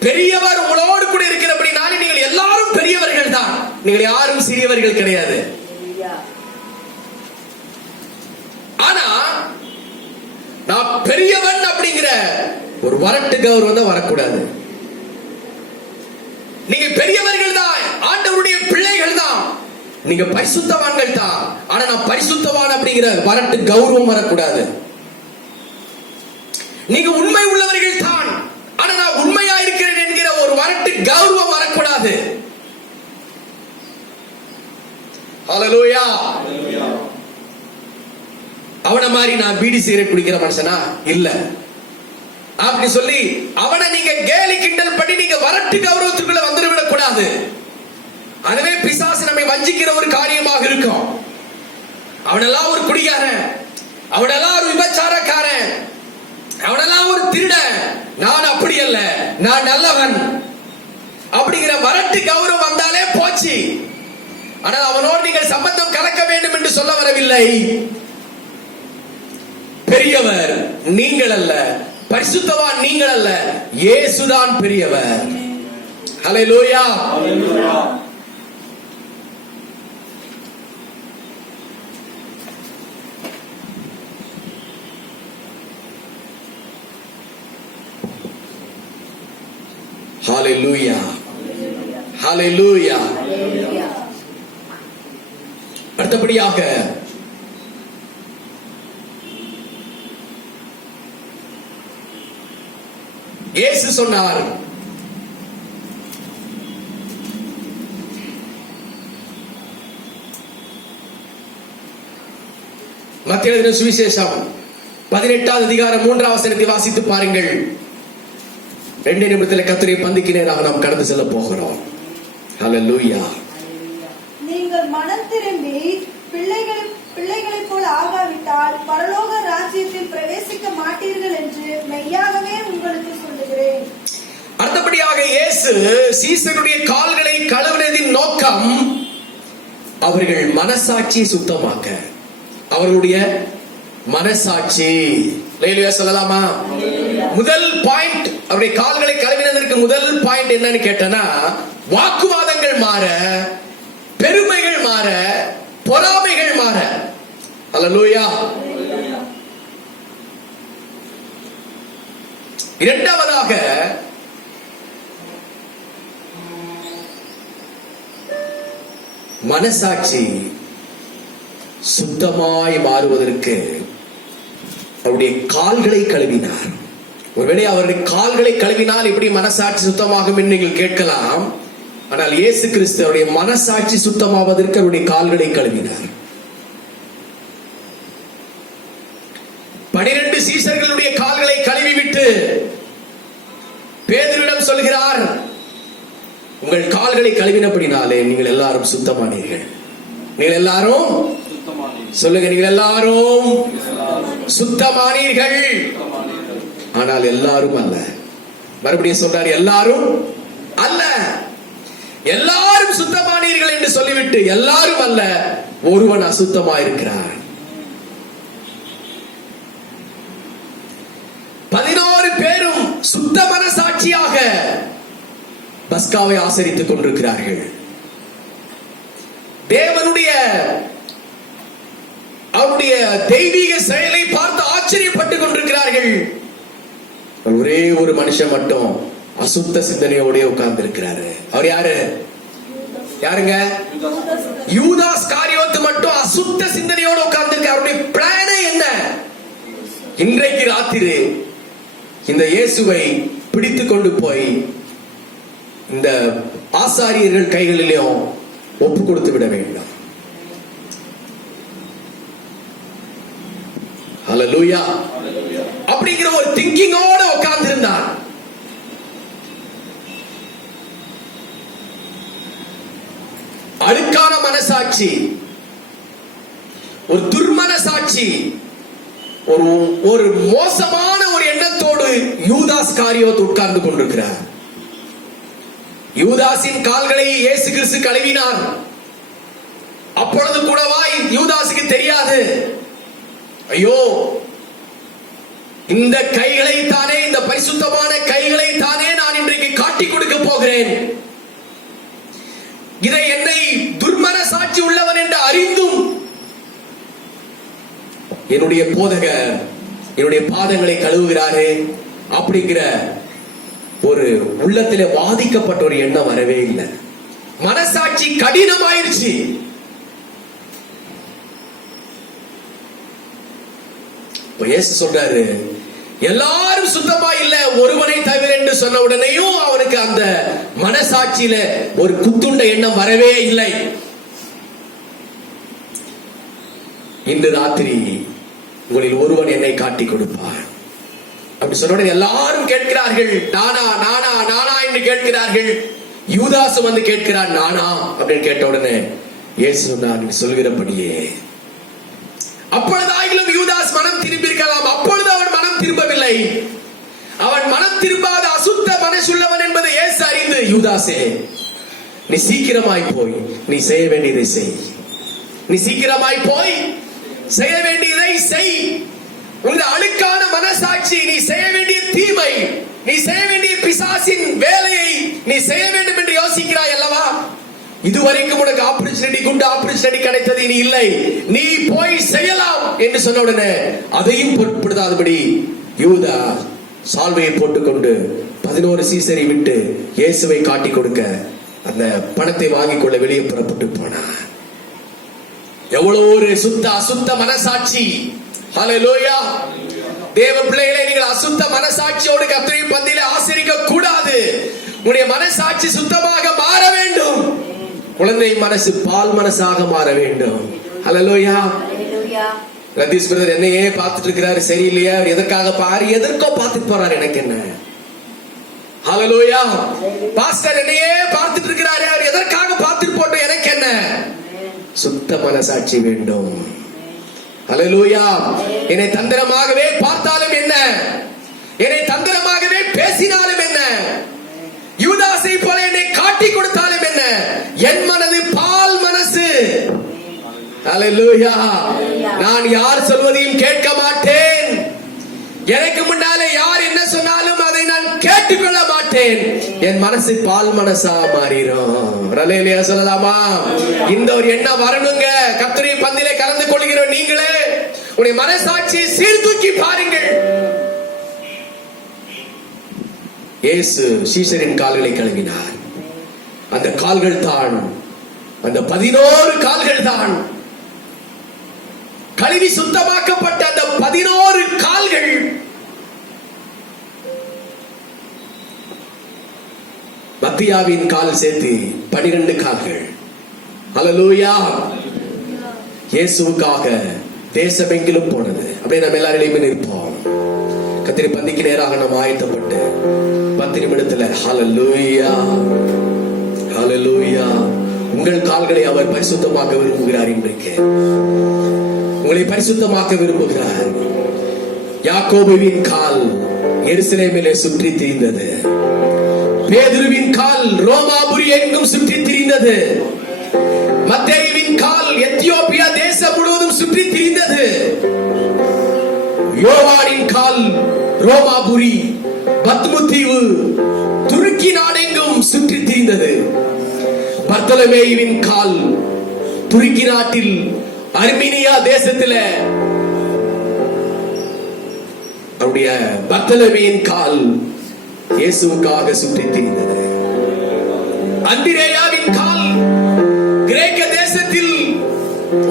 பெரியவர் உங்களோடு கூட இருக்கிறபடினாலே நீங்கள் எல்லாரும் பெரியவர்கள் தான். நீங்கள் யாரும் சிறியவர்கள் கிடையாது. ஆனா நான் பெரியவன் அப்படிங்கிற ஒரு வரட்டு கௌரவம் தான் வரக்கூடாது. நீங்க பெரியவர்கள் தான், ஆண்டவருடைய பிள்ளைகள் தான், நீங்க பரிசுத்தவான்கள் தான். ஆனா நான் பரிசுத்தவான் அப்படிங்கிற வரட்டு கௌரவம் வரக்கூடாது. நீங்க உண்மை உள்ளவர்கள் தான், ஆனா நான் உண்மையா இருக்கிறேன் என்கிற ஒரு வரட்டு கௌரவம் வரக்கூடாது. ஹல்லேலூயா. அவனை மாதிரி நான் பீடி சிகரெட் குடிக்கிற மனுஷனா இல்ல அப்படி சொல்லி அவனை நீங்க கேலி கிண்டல் பண்ணி நீங்க வரட்டு கௌரவத்துக்குள்ள வந்துவிடக் கூடாது. அதுவே பிசாசு நம்மை வஞ்சிக்கிற ஒரு காரியமாக இருக்கும். அவனெல்லாம் ஒரு குடிகாரன், அவனெல்லாம் ஒரு விபச்சாரக்காரன், அவனெல்லாம் ஒரு திருடன், நான் அப்படி அல்ல, நான் நல்லவன் அப்படிங்கிற வரட்டு கௌரவம் வந்தாலே போச்சு. ஆனால் அவனோடு நீங்கள் சம்பந்தம் கலக்க வேண்டும் என்று சொல்ல வரவில்லை. பெரியவர் நீங்கள் அல்ல, பரிசுத்தவான் நீங்கள் அல்ல, இயேசுதான் பெரியவர். ஹல்லேலூயா. ஹல்லேலூயா. ஹalleluya. ஹalleluya. அடுத்தபடியாக இயேசு சொன்னார், மத்தேயு எழுதின சுவிசேஷம் 18வது அதிகாரம் 3வது வசனத்தை வாசித்து பாருங்கள். 2 நிமிடத்தில் கர்த்தருடைய பந்திக்கு நேராக நாம் கடந்து செல்ல போகிறோம். ஹல்லேலூயா. நீங்கள் மனம் திரும்பி பிள்ளைகளைப் போல ஆகாவிட்டால் பரலோக ராஜ்யத்தில் பிரவேசிக்க மாட்டீர்கள் என்று மெய்யாகவே உங்களுக்கு சொல்லுகிறேன். அடுத்தபடியாக இயேசு சீசருடைய கால்களை கழுவினதின் நோக்கம் அவர்கள் மனசாட்சியை சுத்தமாக்க, அவர்களுடைய மனசாட்சி. ஹல்லேலூயா சொல்லலாமா? முதல் பாயிண்ட், அவருடைய கால்களை கழுவினதற்கு முதல் பாயிண்ட் என்னன்னு கேட்டனா, வாக்குவாதங்கள் மாற, பெருமைகள் மாற, பொறாமைகள் மாற. ஹல்லேலூயா. இரண்டாவதாக மனசாட்சி சுத்தமாய் மாறுவதற்கு அவருடைய கால்களை கழுவினார். ஒருவேளை அவருடைய கால்களை கழுவினால் எப்படி மனசாட்சி சுத்தமாகும் என்று நீங்கள் கேட்கலாம். ஆனால் இயேசு கிறிஸ்து அவருடைய மனசாட்சி சுத்தமாவதற்கு அவருடைய கால்களை கழுவினார். 12 சீசர்களுடைய கால்களை கழுவிவிட்டு பேதுருவிடம் சொல்கிறார், உங்கள் கால்களை கழுவினபடினாலே நீங்கள் எல்லாரும் சுத்தமானீர்கள். நீங்கள் எல்லாரும் சொல்லுங்க, நீங்கள் எல்லாரும் சுத்தமானீர்கள். ஆனால் எல்லாரும் அல்ல. மறுபடியும் சொல்றார், எல்லாரும் அல்ல. எல்லாரும் சுத்தமானீர்கள் என்று சொல்லிவிட்டு எல்லாரும் அல்ல, ஒருவன் அசுத்தமாயிருக்கிறார். 11 பேரும் சுத்த மனசாட்சியாக பஸ்காவை ஆசரித்துக் கொண்டிருக்கிறார்கள். தேவனுடைய அவருடைய தெய்வீக செயலை பார்த்து ஆச்சரியப்பட்டுக் கொண்டிருக்கிறார்கள். ஒரே ஒரு மனுஷன் மட்டும் அசுத்த சிந்தனையோட உட்கார்ந்து இருக்கிறாரு. அவர் யாரு? யாருங்க? யூதாஸ் காரியோத்து மட்டும் அசுத்த சிந்தனையோட உட்கார்ந்து இருக்காரு. அவருடைய பிளானே என்ன? இன்றைக்கு ராத்திரி இந்த இயேசுவை பிடித்துக் கொண்டு போய் இந்த ஆசாரியர்கள் கைகளிலும் ஒப்பு கொடுத்து விட வேண்டும். ஹல்லேலூயா. அப்படிங்கிற ஒரு திங்கிங்கோட உட்கார்ந்து இருந்தார். அழுக்கான மனசாட்சி, ஒரு துர்மனசாட்சி, ஒரு மோசமான ஒரு எண்ணத்தோடு யூதாஸ் காரியோத் உட்கார்ந்து கொண்டிருக்கிறார். யூதாஸின் கால்களை இயேசு கிறிஸ்து கழுவினார். அப்பொழுது கூடவா யூதாஸுக்கு தெரியாது, ஐயோ இந்த கைகளை தானே, இந்த பரிசுத்தமான கைகளை தானே நான் இன்றைக்கு காட்டிக் கொடுக்க போகிறேன். இதை என்னை துர்மனசாட்சி உள்ளவன் என்று அறிந்தும் என்னுடைய போதகர் என்னுடைய பாதங்களை கழுவுகிறாரே அப்படிங்கிற ஒரு உள்ளத்திலே வாதிக்கப்பட்ட ஒரு எண்ணம் வரவே இல்லை. மனசாட்சி கடினமாயிருச்சு. இயேசு சொல்றாரு, எல்லாரும் சுத்தமா இல்ல ஒருவனை தவிர என்று சொன்ன உடனேயும் அவனுக்கு அந்த மனசாட்சியில ஒரு குத்துண்ட எண்ணம் வரவே இல்லை. இன்று ராத்திரி உங்களில் ஒருவன் என்னை காட்டி கொடுப்பார் அப்படி சொன்ன உடனே எல்லாரும் கேட்கிறார்கள், நானா நானா நானா என்று கேட்கிறார்கள். யூதாஸ் வந்து கேட்கிறான், நானா அப்படின்னு கேட்ட உடனே இயேசு நான் சொல்கிறபடியே. அப்பொழுதாகிலும் யூதாஸ் மனம் திரும்பியிருக்கலாம். அப்பொழுது அவன் மனம் திரும்பவில்லை. அவன் மனம் திரும்பாத அசுத்த மனசுள்ளவன் என்பதை இயேசு அறிந்து, யூதாசே நீ சீக்கிரமாய் போய் நீ செய்ய வேண்டியதை செய். நீ சீக்கிரமாய் போய் செய்ய வேண்டியதை செய். உங்க அழுக்கான மனசாட்சி, நீ செய்ய வேண்டிய தீமை, நீ செய்ய வேண்டிய பிசாசின் வேலையை நீ செய்ய வேண்டும் என்று யோசிக்கிறாய் அல்லவா? இதுவரைக்கும் உனக்கு ஆப்பர்ச்சுனிட்டி, குட் ஆப்பர்ச்சுனிட்டி கிடைத்தது, இனி இல்லை, நீ போய் செய்யலாம் என்று சொன்ன உடனே அதையும் பொருட்படுத்தாதபடி யூதா சால்வையை போட்டுக்கொண்டு 11 சீசரை விட்டு இயேசுவை காட்டி கொடுக்க அந்த பணத்தை வாங்கிக் கொள்ள வெளியே புறப்பட்டு போனார். எவ்வளவு ஒரு அசுத்த மனசாட்சி. ஹல்லேலூயா. தேவ பிள்ளைகளை, நீங்கள் அசுத்த மனசாட்சியோடு கர்த்தருடைய பந்தியிலே ஆசரிக்க கூடாது. உங்களுடைய மனசாட்சி சுத்தமாக மாற வேண்டும். குழந்தை மனசு பால் மனசாக மாற வேண்டும். ஹல்லேலூயா. ரதீஷ் பிரதர் என்னையே பார்த்துட்டு இருக்கிறாரு, சரியில்லையா? எதற்காக பாரு, எதற்கோ பார்த்துட்டு போறாரு, எனக்கு என்ன? ஹalleluya. பாஸ்டர் என்னையே பார்த்துட்டு இருக்கிறாரே, அவர் எதற்காக பார்த்துட்டு போட்டு எனக்கு என்ன? சுத்த மனசாட்சி வேண்டும். ஹalleluya. என்னை தந்திரமாகவே பார்த்தாலும் என்ன, என்னை தந்திரமாகவே பேசினாலும் என்ன, யூதாசை போல என்னை காட்டி கொடுத்தாலும் என்ன, என் மனது பால் மனசு. ஹalleluya. நான் யார் சொல்வதையும் கேட்க மாட்டேன். எனக்கு முன்னாலே யார் என்ன சொன்னாலும் அதை நான் கேட்டுக்கொள்ள மாட்டேன். என் மனசு பால் மனசா மாறிடும். ஹalleluya சொல்லலாமா? இந்த ஒரு எண்ணம் வரணுங்க. கர்த்தருடைய பந்திலே கலந்து கொள்கிற நீங்களே உடைய மனசாட்சியை சீர்தூக்கி பாருங்கள். இயேசு சீஷரின் கால்களை கழுவினார். அந்த கால்கள் தான், அந்த 11 கால்கள் தான், கழுவி சுத்தமாக்கப்பட்ட அந்த 11 கால்கள் மத்தியாவின் கால் சேர்த்து 12 கால்கள். ஹalleluya. இயேசுவுக்காக தேசமெங்கிலும் போனது. அப்படியே நம்ம எல்லாரிடையுமே இருப்போம். கர்த்தருடைய பந்திக்கு நேராக நாம் ஆயத்தப்பட்டு 10 நிமிடத்துல ஹalleluya ஹalleluya. உங்கள் கால்களை அவர் பரிசுத்தமாக்க விரும்புகிறார். இன்றைக்கு உங்களை பரிசுத்தமாக்க விரும்புகிறார். யாக்கோபுவின் கால் எருசலேமிலே சுற்றி திரிந்தது. பேதுருவின் கால் ரோமாபுரி எங்கும் சுற்றி திரிந்தது. மத்தேயுவின் கால் எத்தியோப்பியா தேசம் முழுவதும் சுற்றி திரிந்தது. யோவானின் கால் ரோமாபுரி, பத்மு தீவு, துருக்கி நாடெங்கும் சுற்றி திரிந்தது. பர்தலமேயுவின் கால் துருக்கி நாட்டில் அர்மீனியா தேசத்தில் அவருடைய பர்தலமேயின் கால் இயேசுவுக்காக சுற்றி திரிந்தது. அந்திரேயாவின் கால் கிரேக்க தேசத்தில்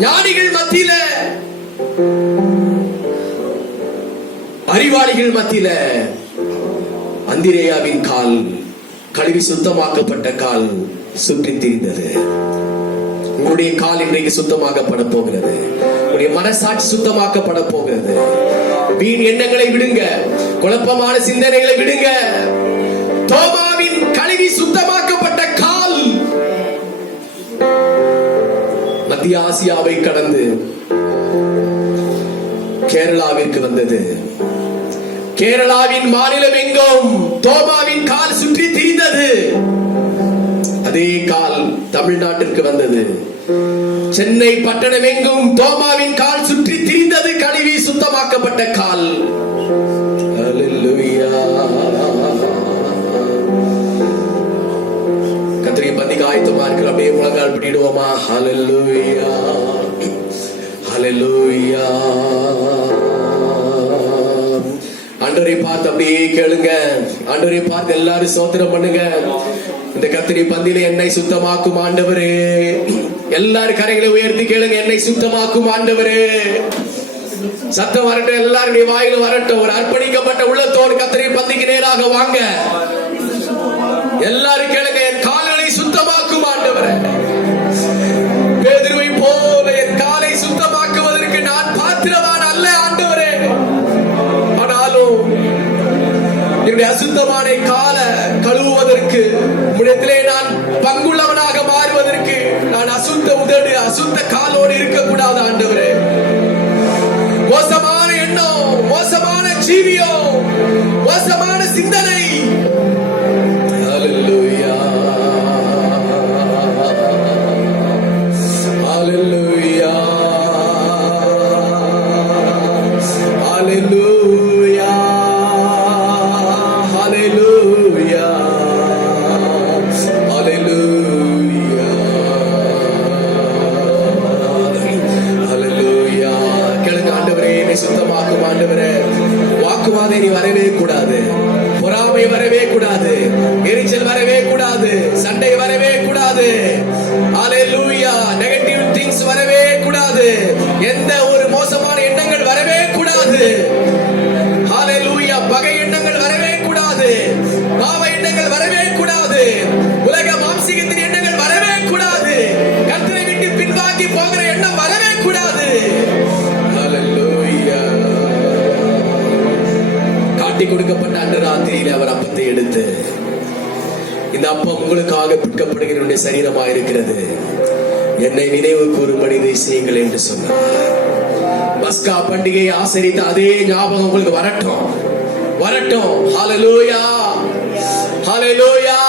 ஞானிகள் மத்தியில, அறிவாளிகள் மத்தியில அந்திரேயாவின் கால், கழுவி சுத்தமாக்கப்பட்ட கால் சுற்றி திரிந்தது. உங்களுடைய கால் இன்றைக்கு சுத்தமாக்கப்பட போகிறது. உங்களுடைய மனசாட்சி சுத்தமாக்கப்பட போகிறது. வீண் எண்ணங்களை விடுங்க, குழப்பமான சிந்தனைகளை விடுங்க. தோமாவின் கழுவி சுத்தமாக்கப்பட்ட கால் மத்திய ஆசியாவை கடந்து கேரளாவிற்கு வந்தது. கேரளாவின் மாநிலம் எங்கும் தோமாவின் கால் சுற்றி திரிந்தது. அதே கால் தமிழ்நாட்டிற்கு வந்தது. சென்னை பட்டணம் எங்கும் தோமாவின் கால் சுற்றி திரிந்தது. கழுவி சுத்தமாக்கப்பட்ட கால். ஹalleluya. கர்த்தருடைய பந்திக்கு ஆயத்தமா இருக்கிற அப்படியே முழங்கால் படிடுவோமா? ஹalleluya ஹalleluya. ஆண்டவரை பார்த்து அப்படியே கேளுங்க. ஆண்டவரை பார்த்து எல்லாரும் ஸ்தோத்திரம் பண்ணுங்க. இந்த கர்த்தருடைய பந்தியிலே என்னை சுத்தமாக்கும் ஆண்டவரே. எல்லாரும் கரைகளை உயர்த்தி கேளுங்க. என்னை சுத்தமாக்கும் ஆண்டவரே. சத்தம் வரட்டும், எல்லாருடைய வாயில வரட்டும். ஒரு அர்ப்பணிக்கப்பட்ட உள்ளத்தோடு கர்த்தருடைய பந்திக்கு நேராக வாங்க. எல்லாரும் கேளுங்க. என் கால்களை சுத்தமாக்கும் ஆண்டவரே. பேதுருவை போல என் காலை சுத்தமாக்குவதற்கு நான் பாத்திரவான் அல்ல ஆண்டவரே. ஆனாலும் என்னுடைய அசுத்தமான கால கழுவுவதற்கு, உம்மிடத்திலே நான் பங்குள்ளவனாக மாறுவதற்கு, நான் அசுத்த உதடு அசுத்த காலோடு இருக்கக்கூடாது ஆண்டவரே. மோசமான எண்ணம், மோசமான ஜீவியம், மோசமான சிந்தனை. ஹalleluya ஹalleluya ஹalleluya ஹalleluya ஹalleluya. உங்களுக்காக பிற்கப்படுகிற என்னுடைய சரீரமாக இருக்கிறது, என்னை நினைவு கூறும்படி இதை செய்யுங்கள் என்று சொன்னார். பஸ்கா பண்டிகையை ஆசரித்த அதே ஞாபகம் உங்களுக்கு வரட்டும். ஹல்லேலூயா, ஹல்லேலூயா.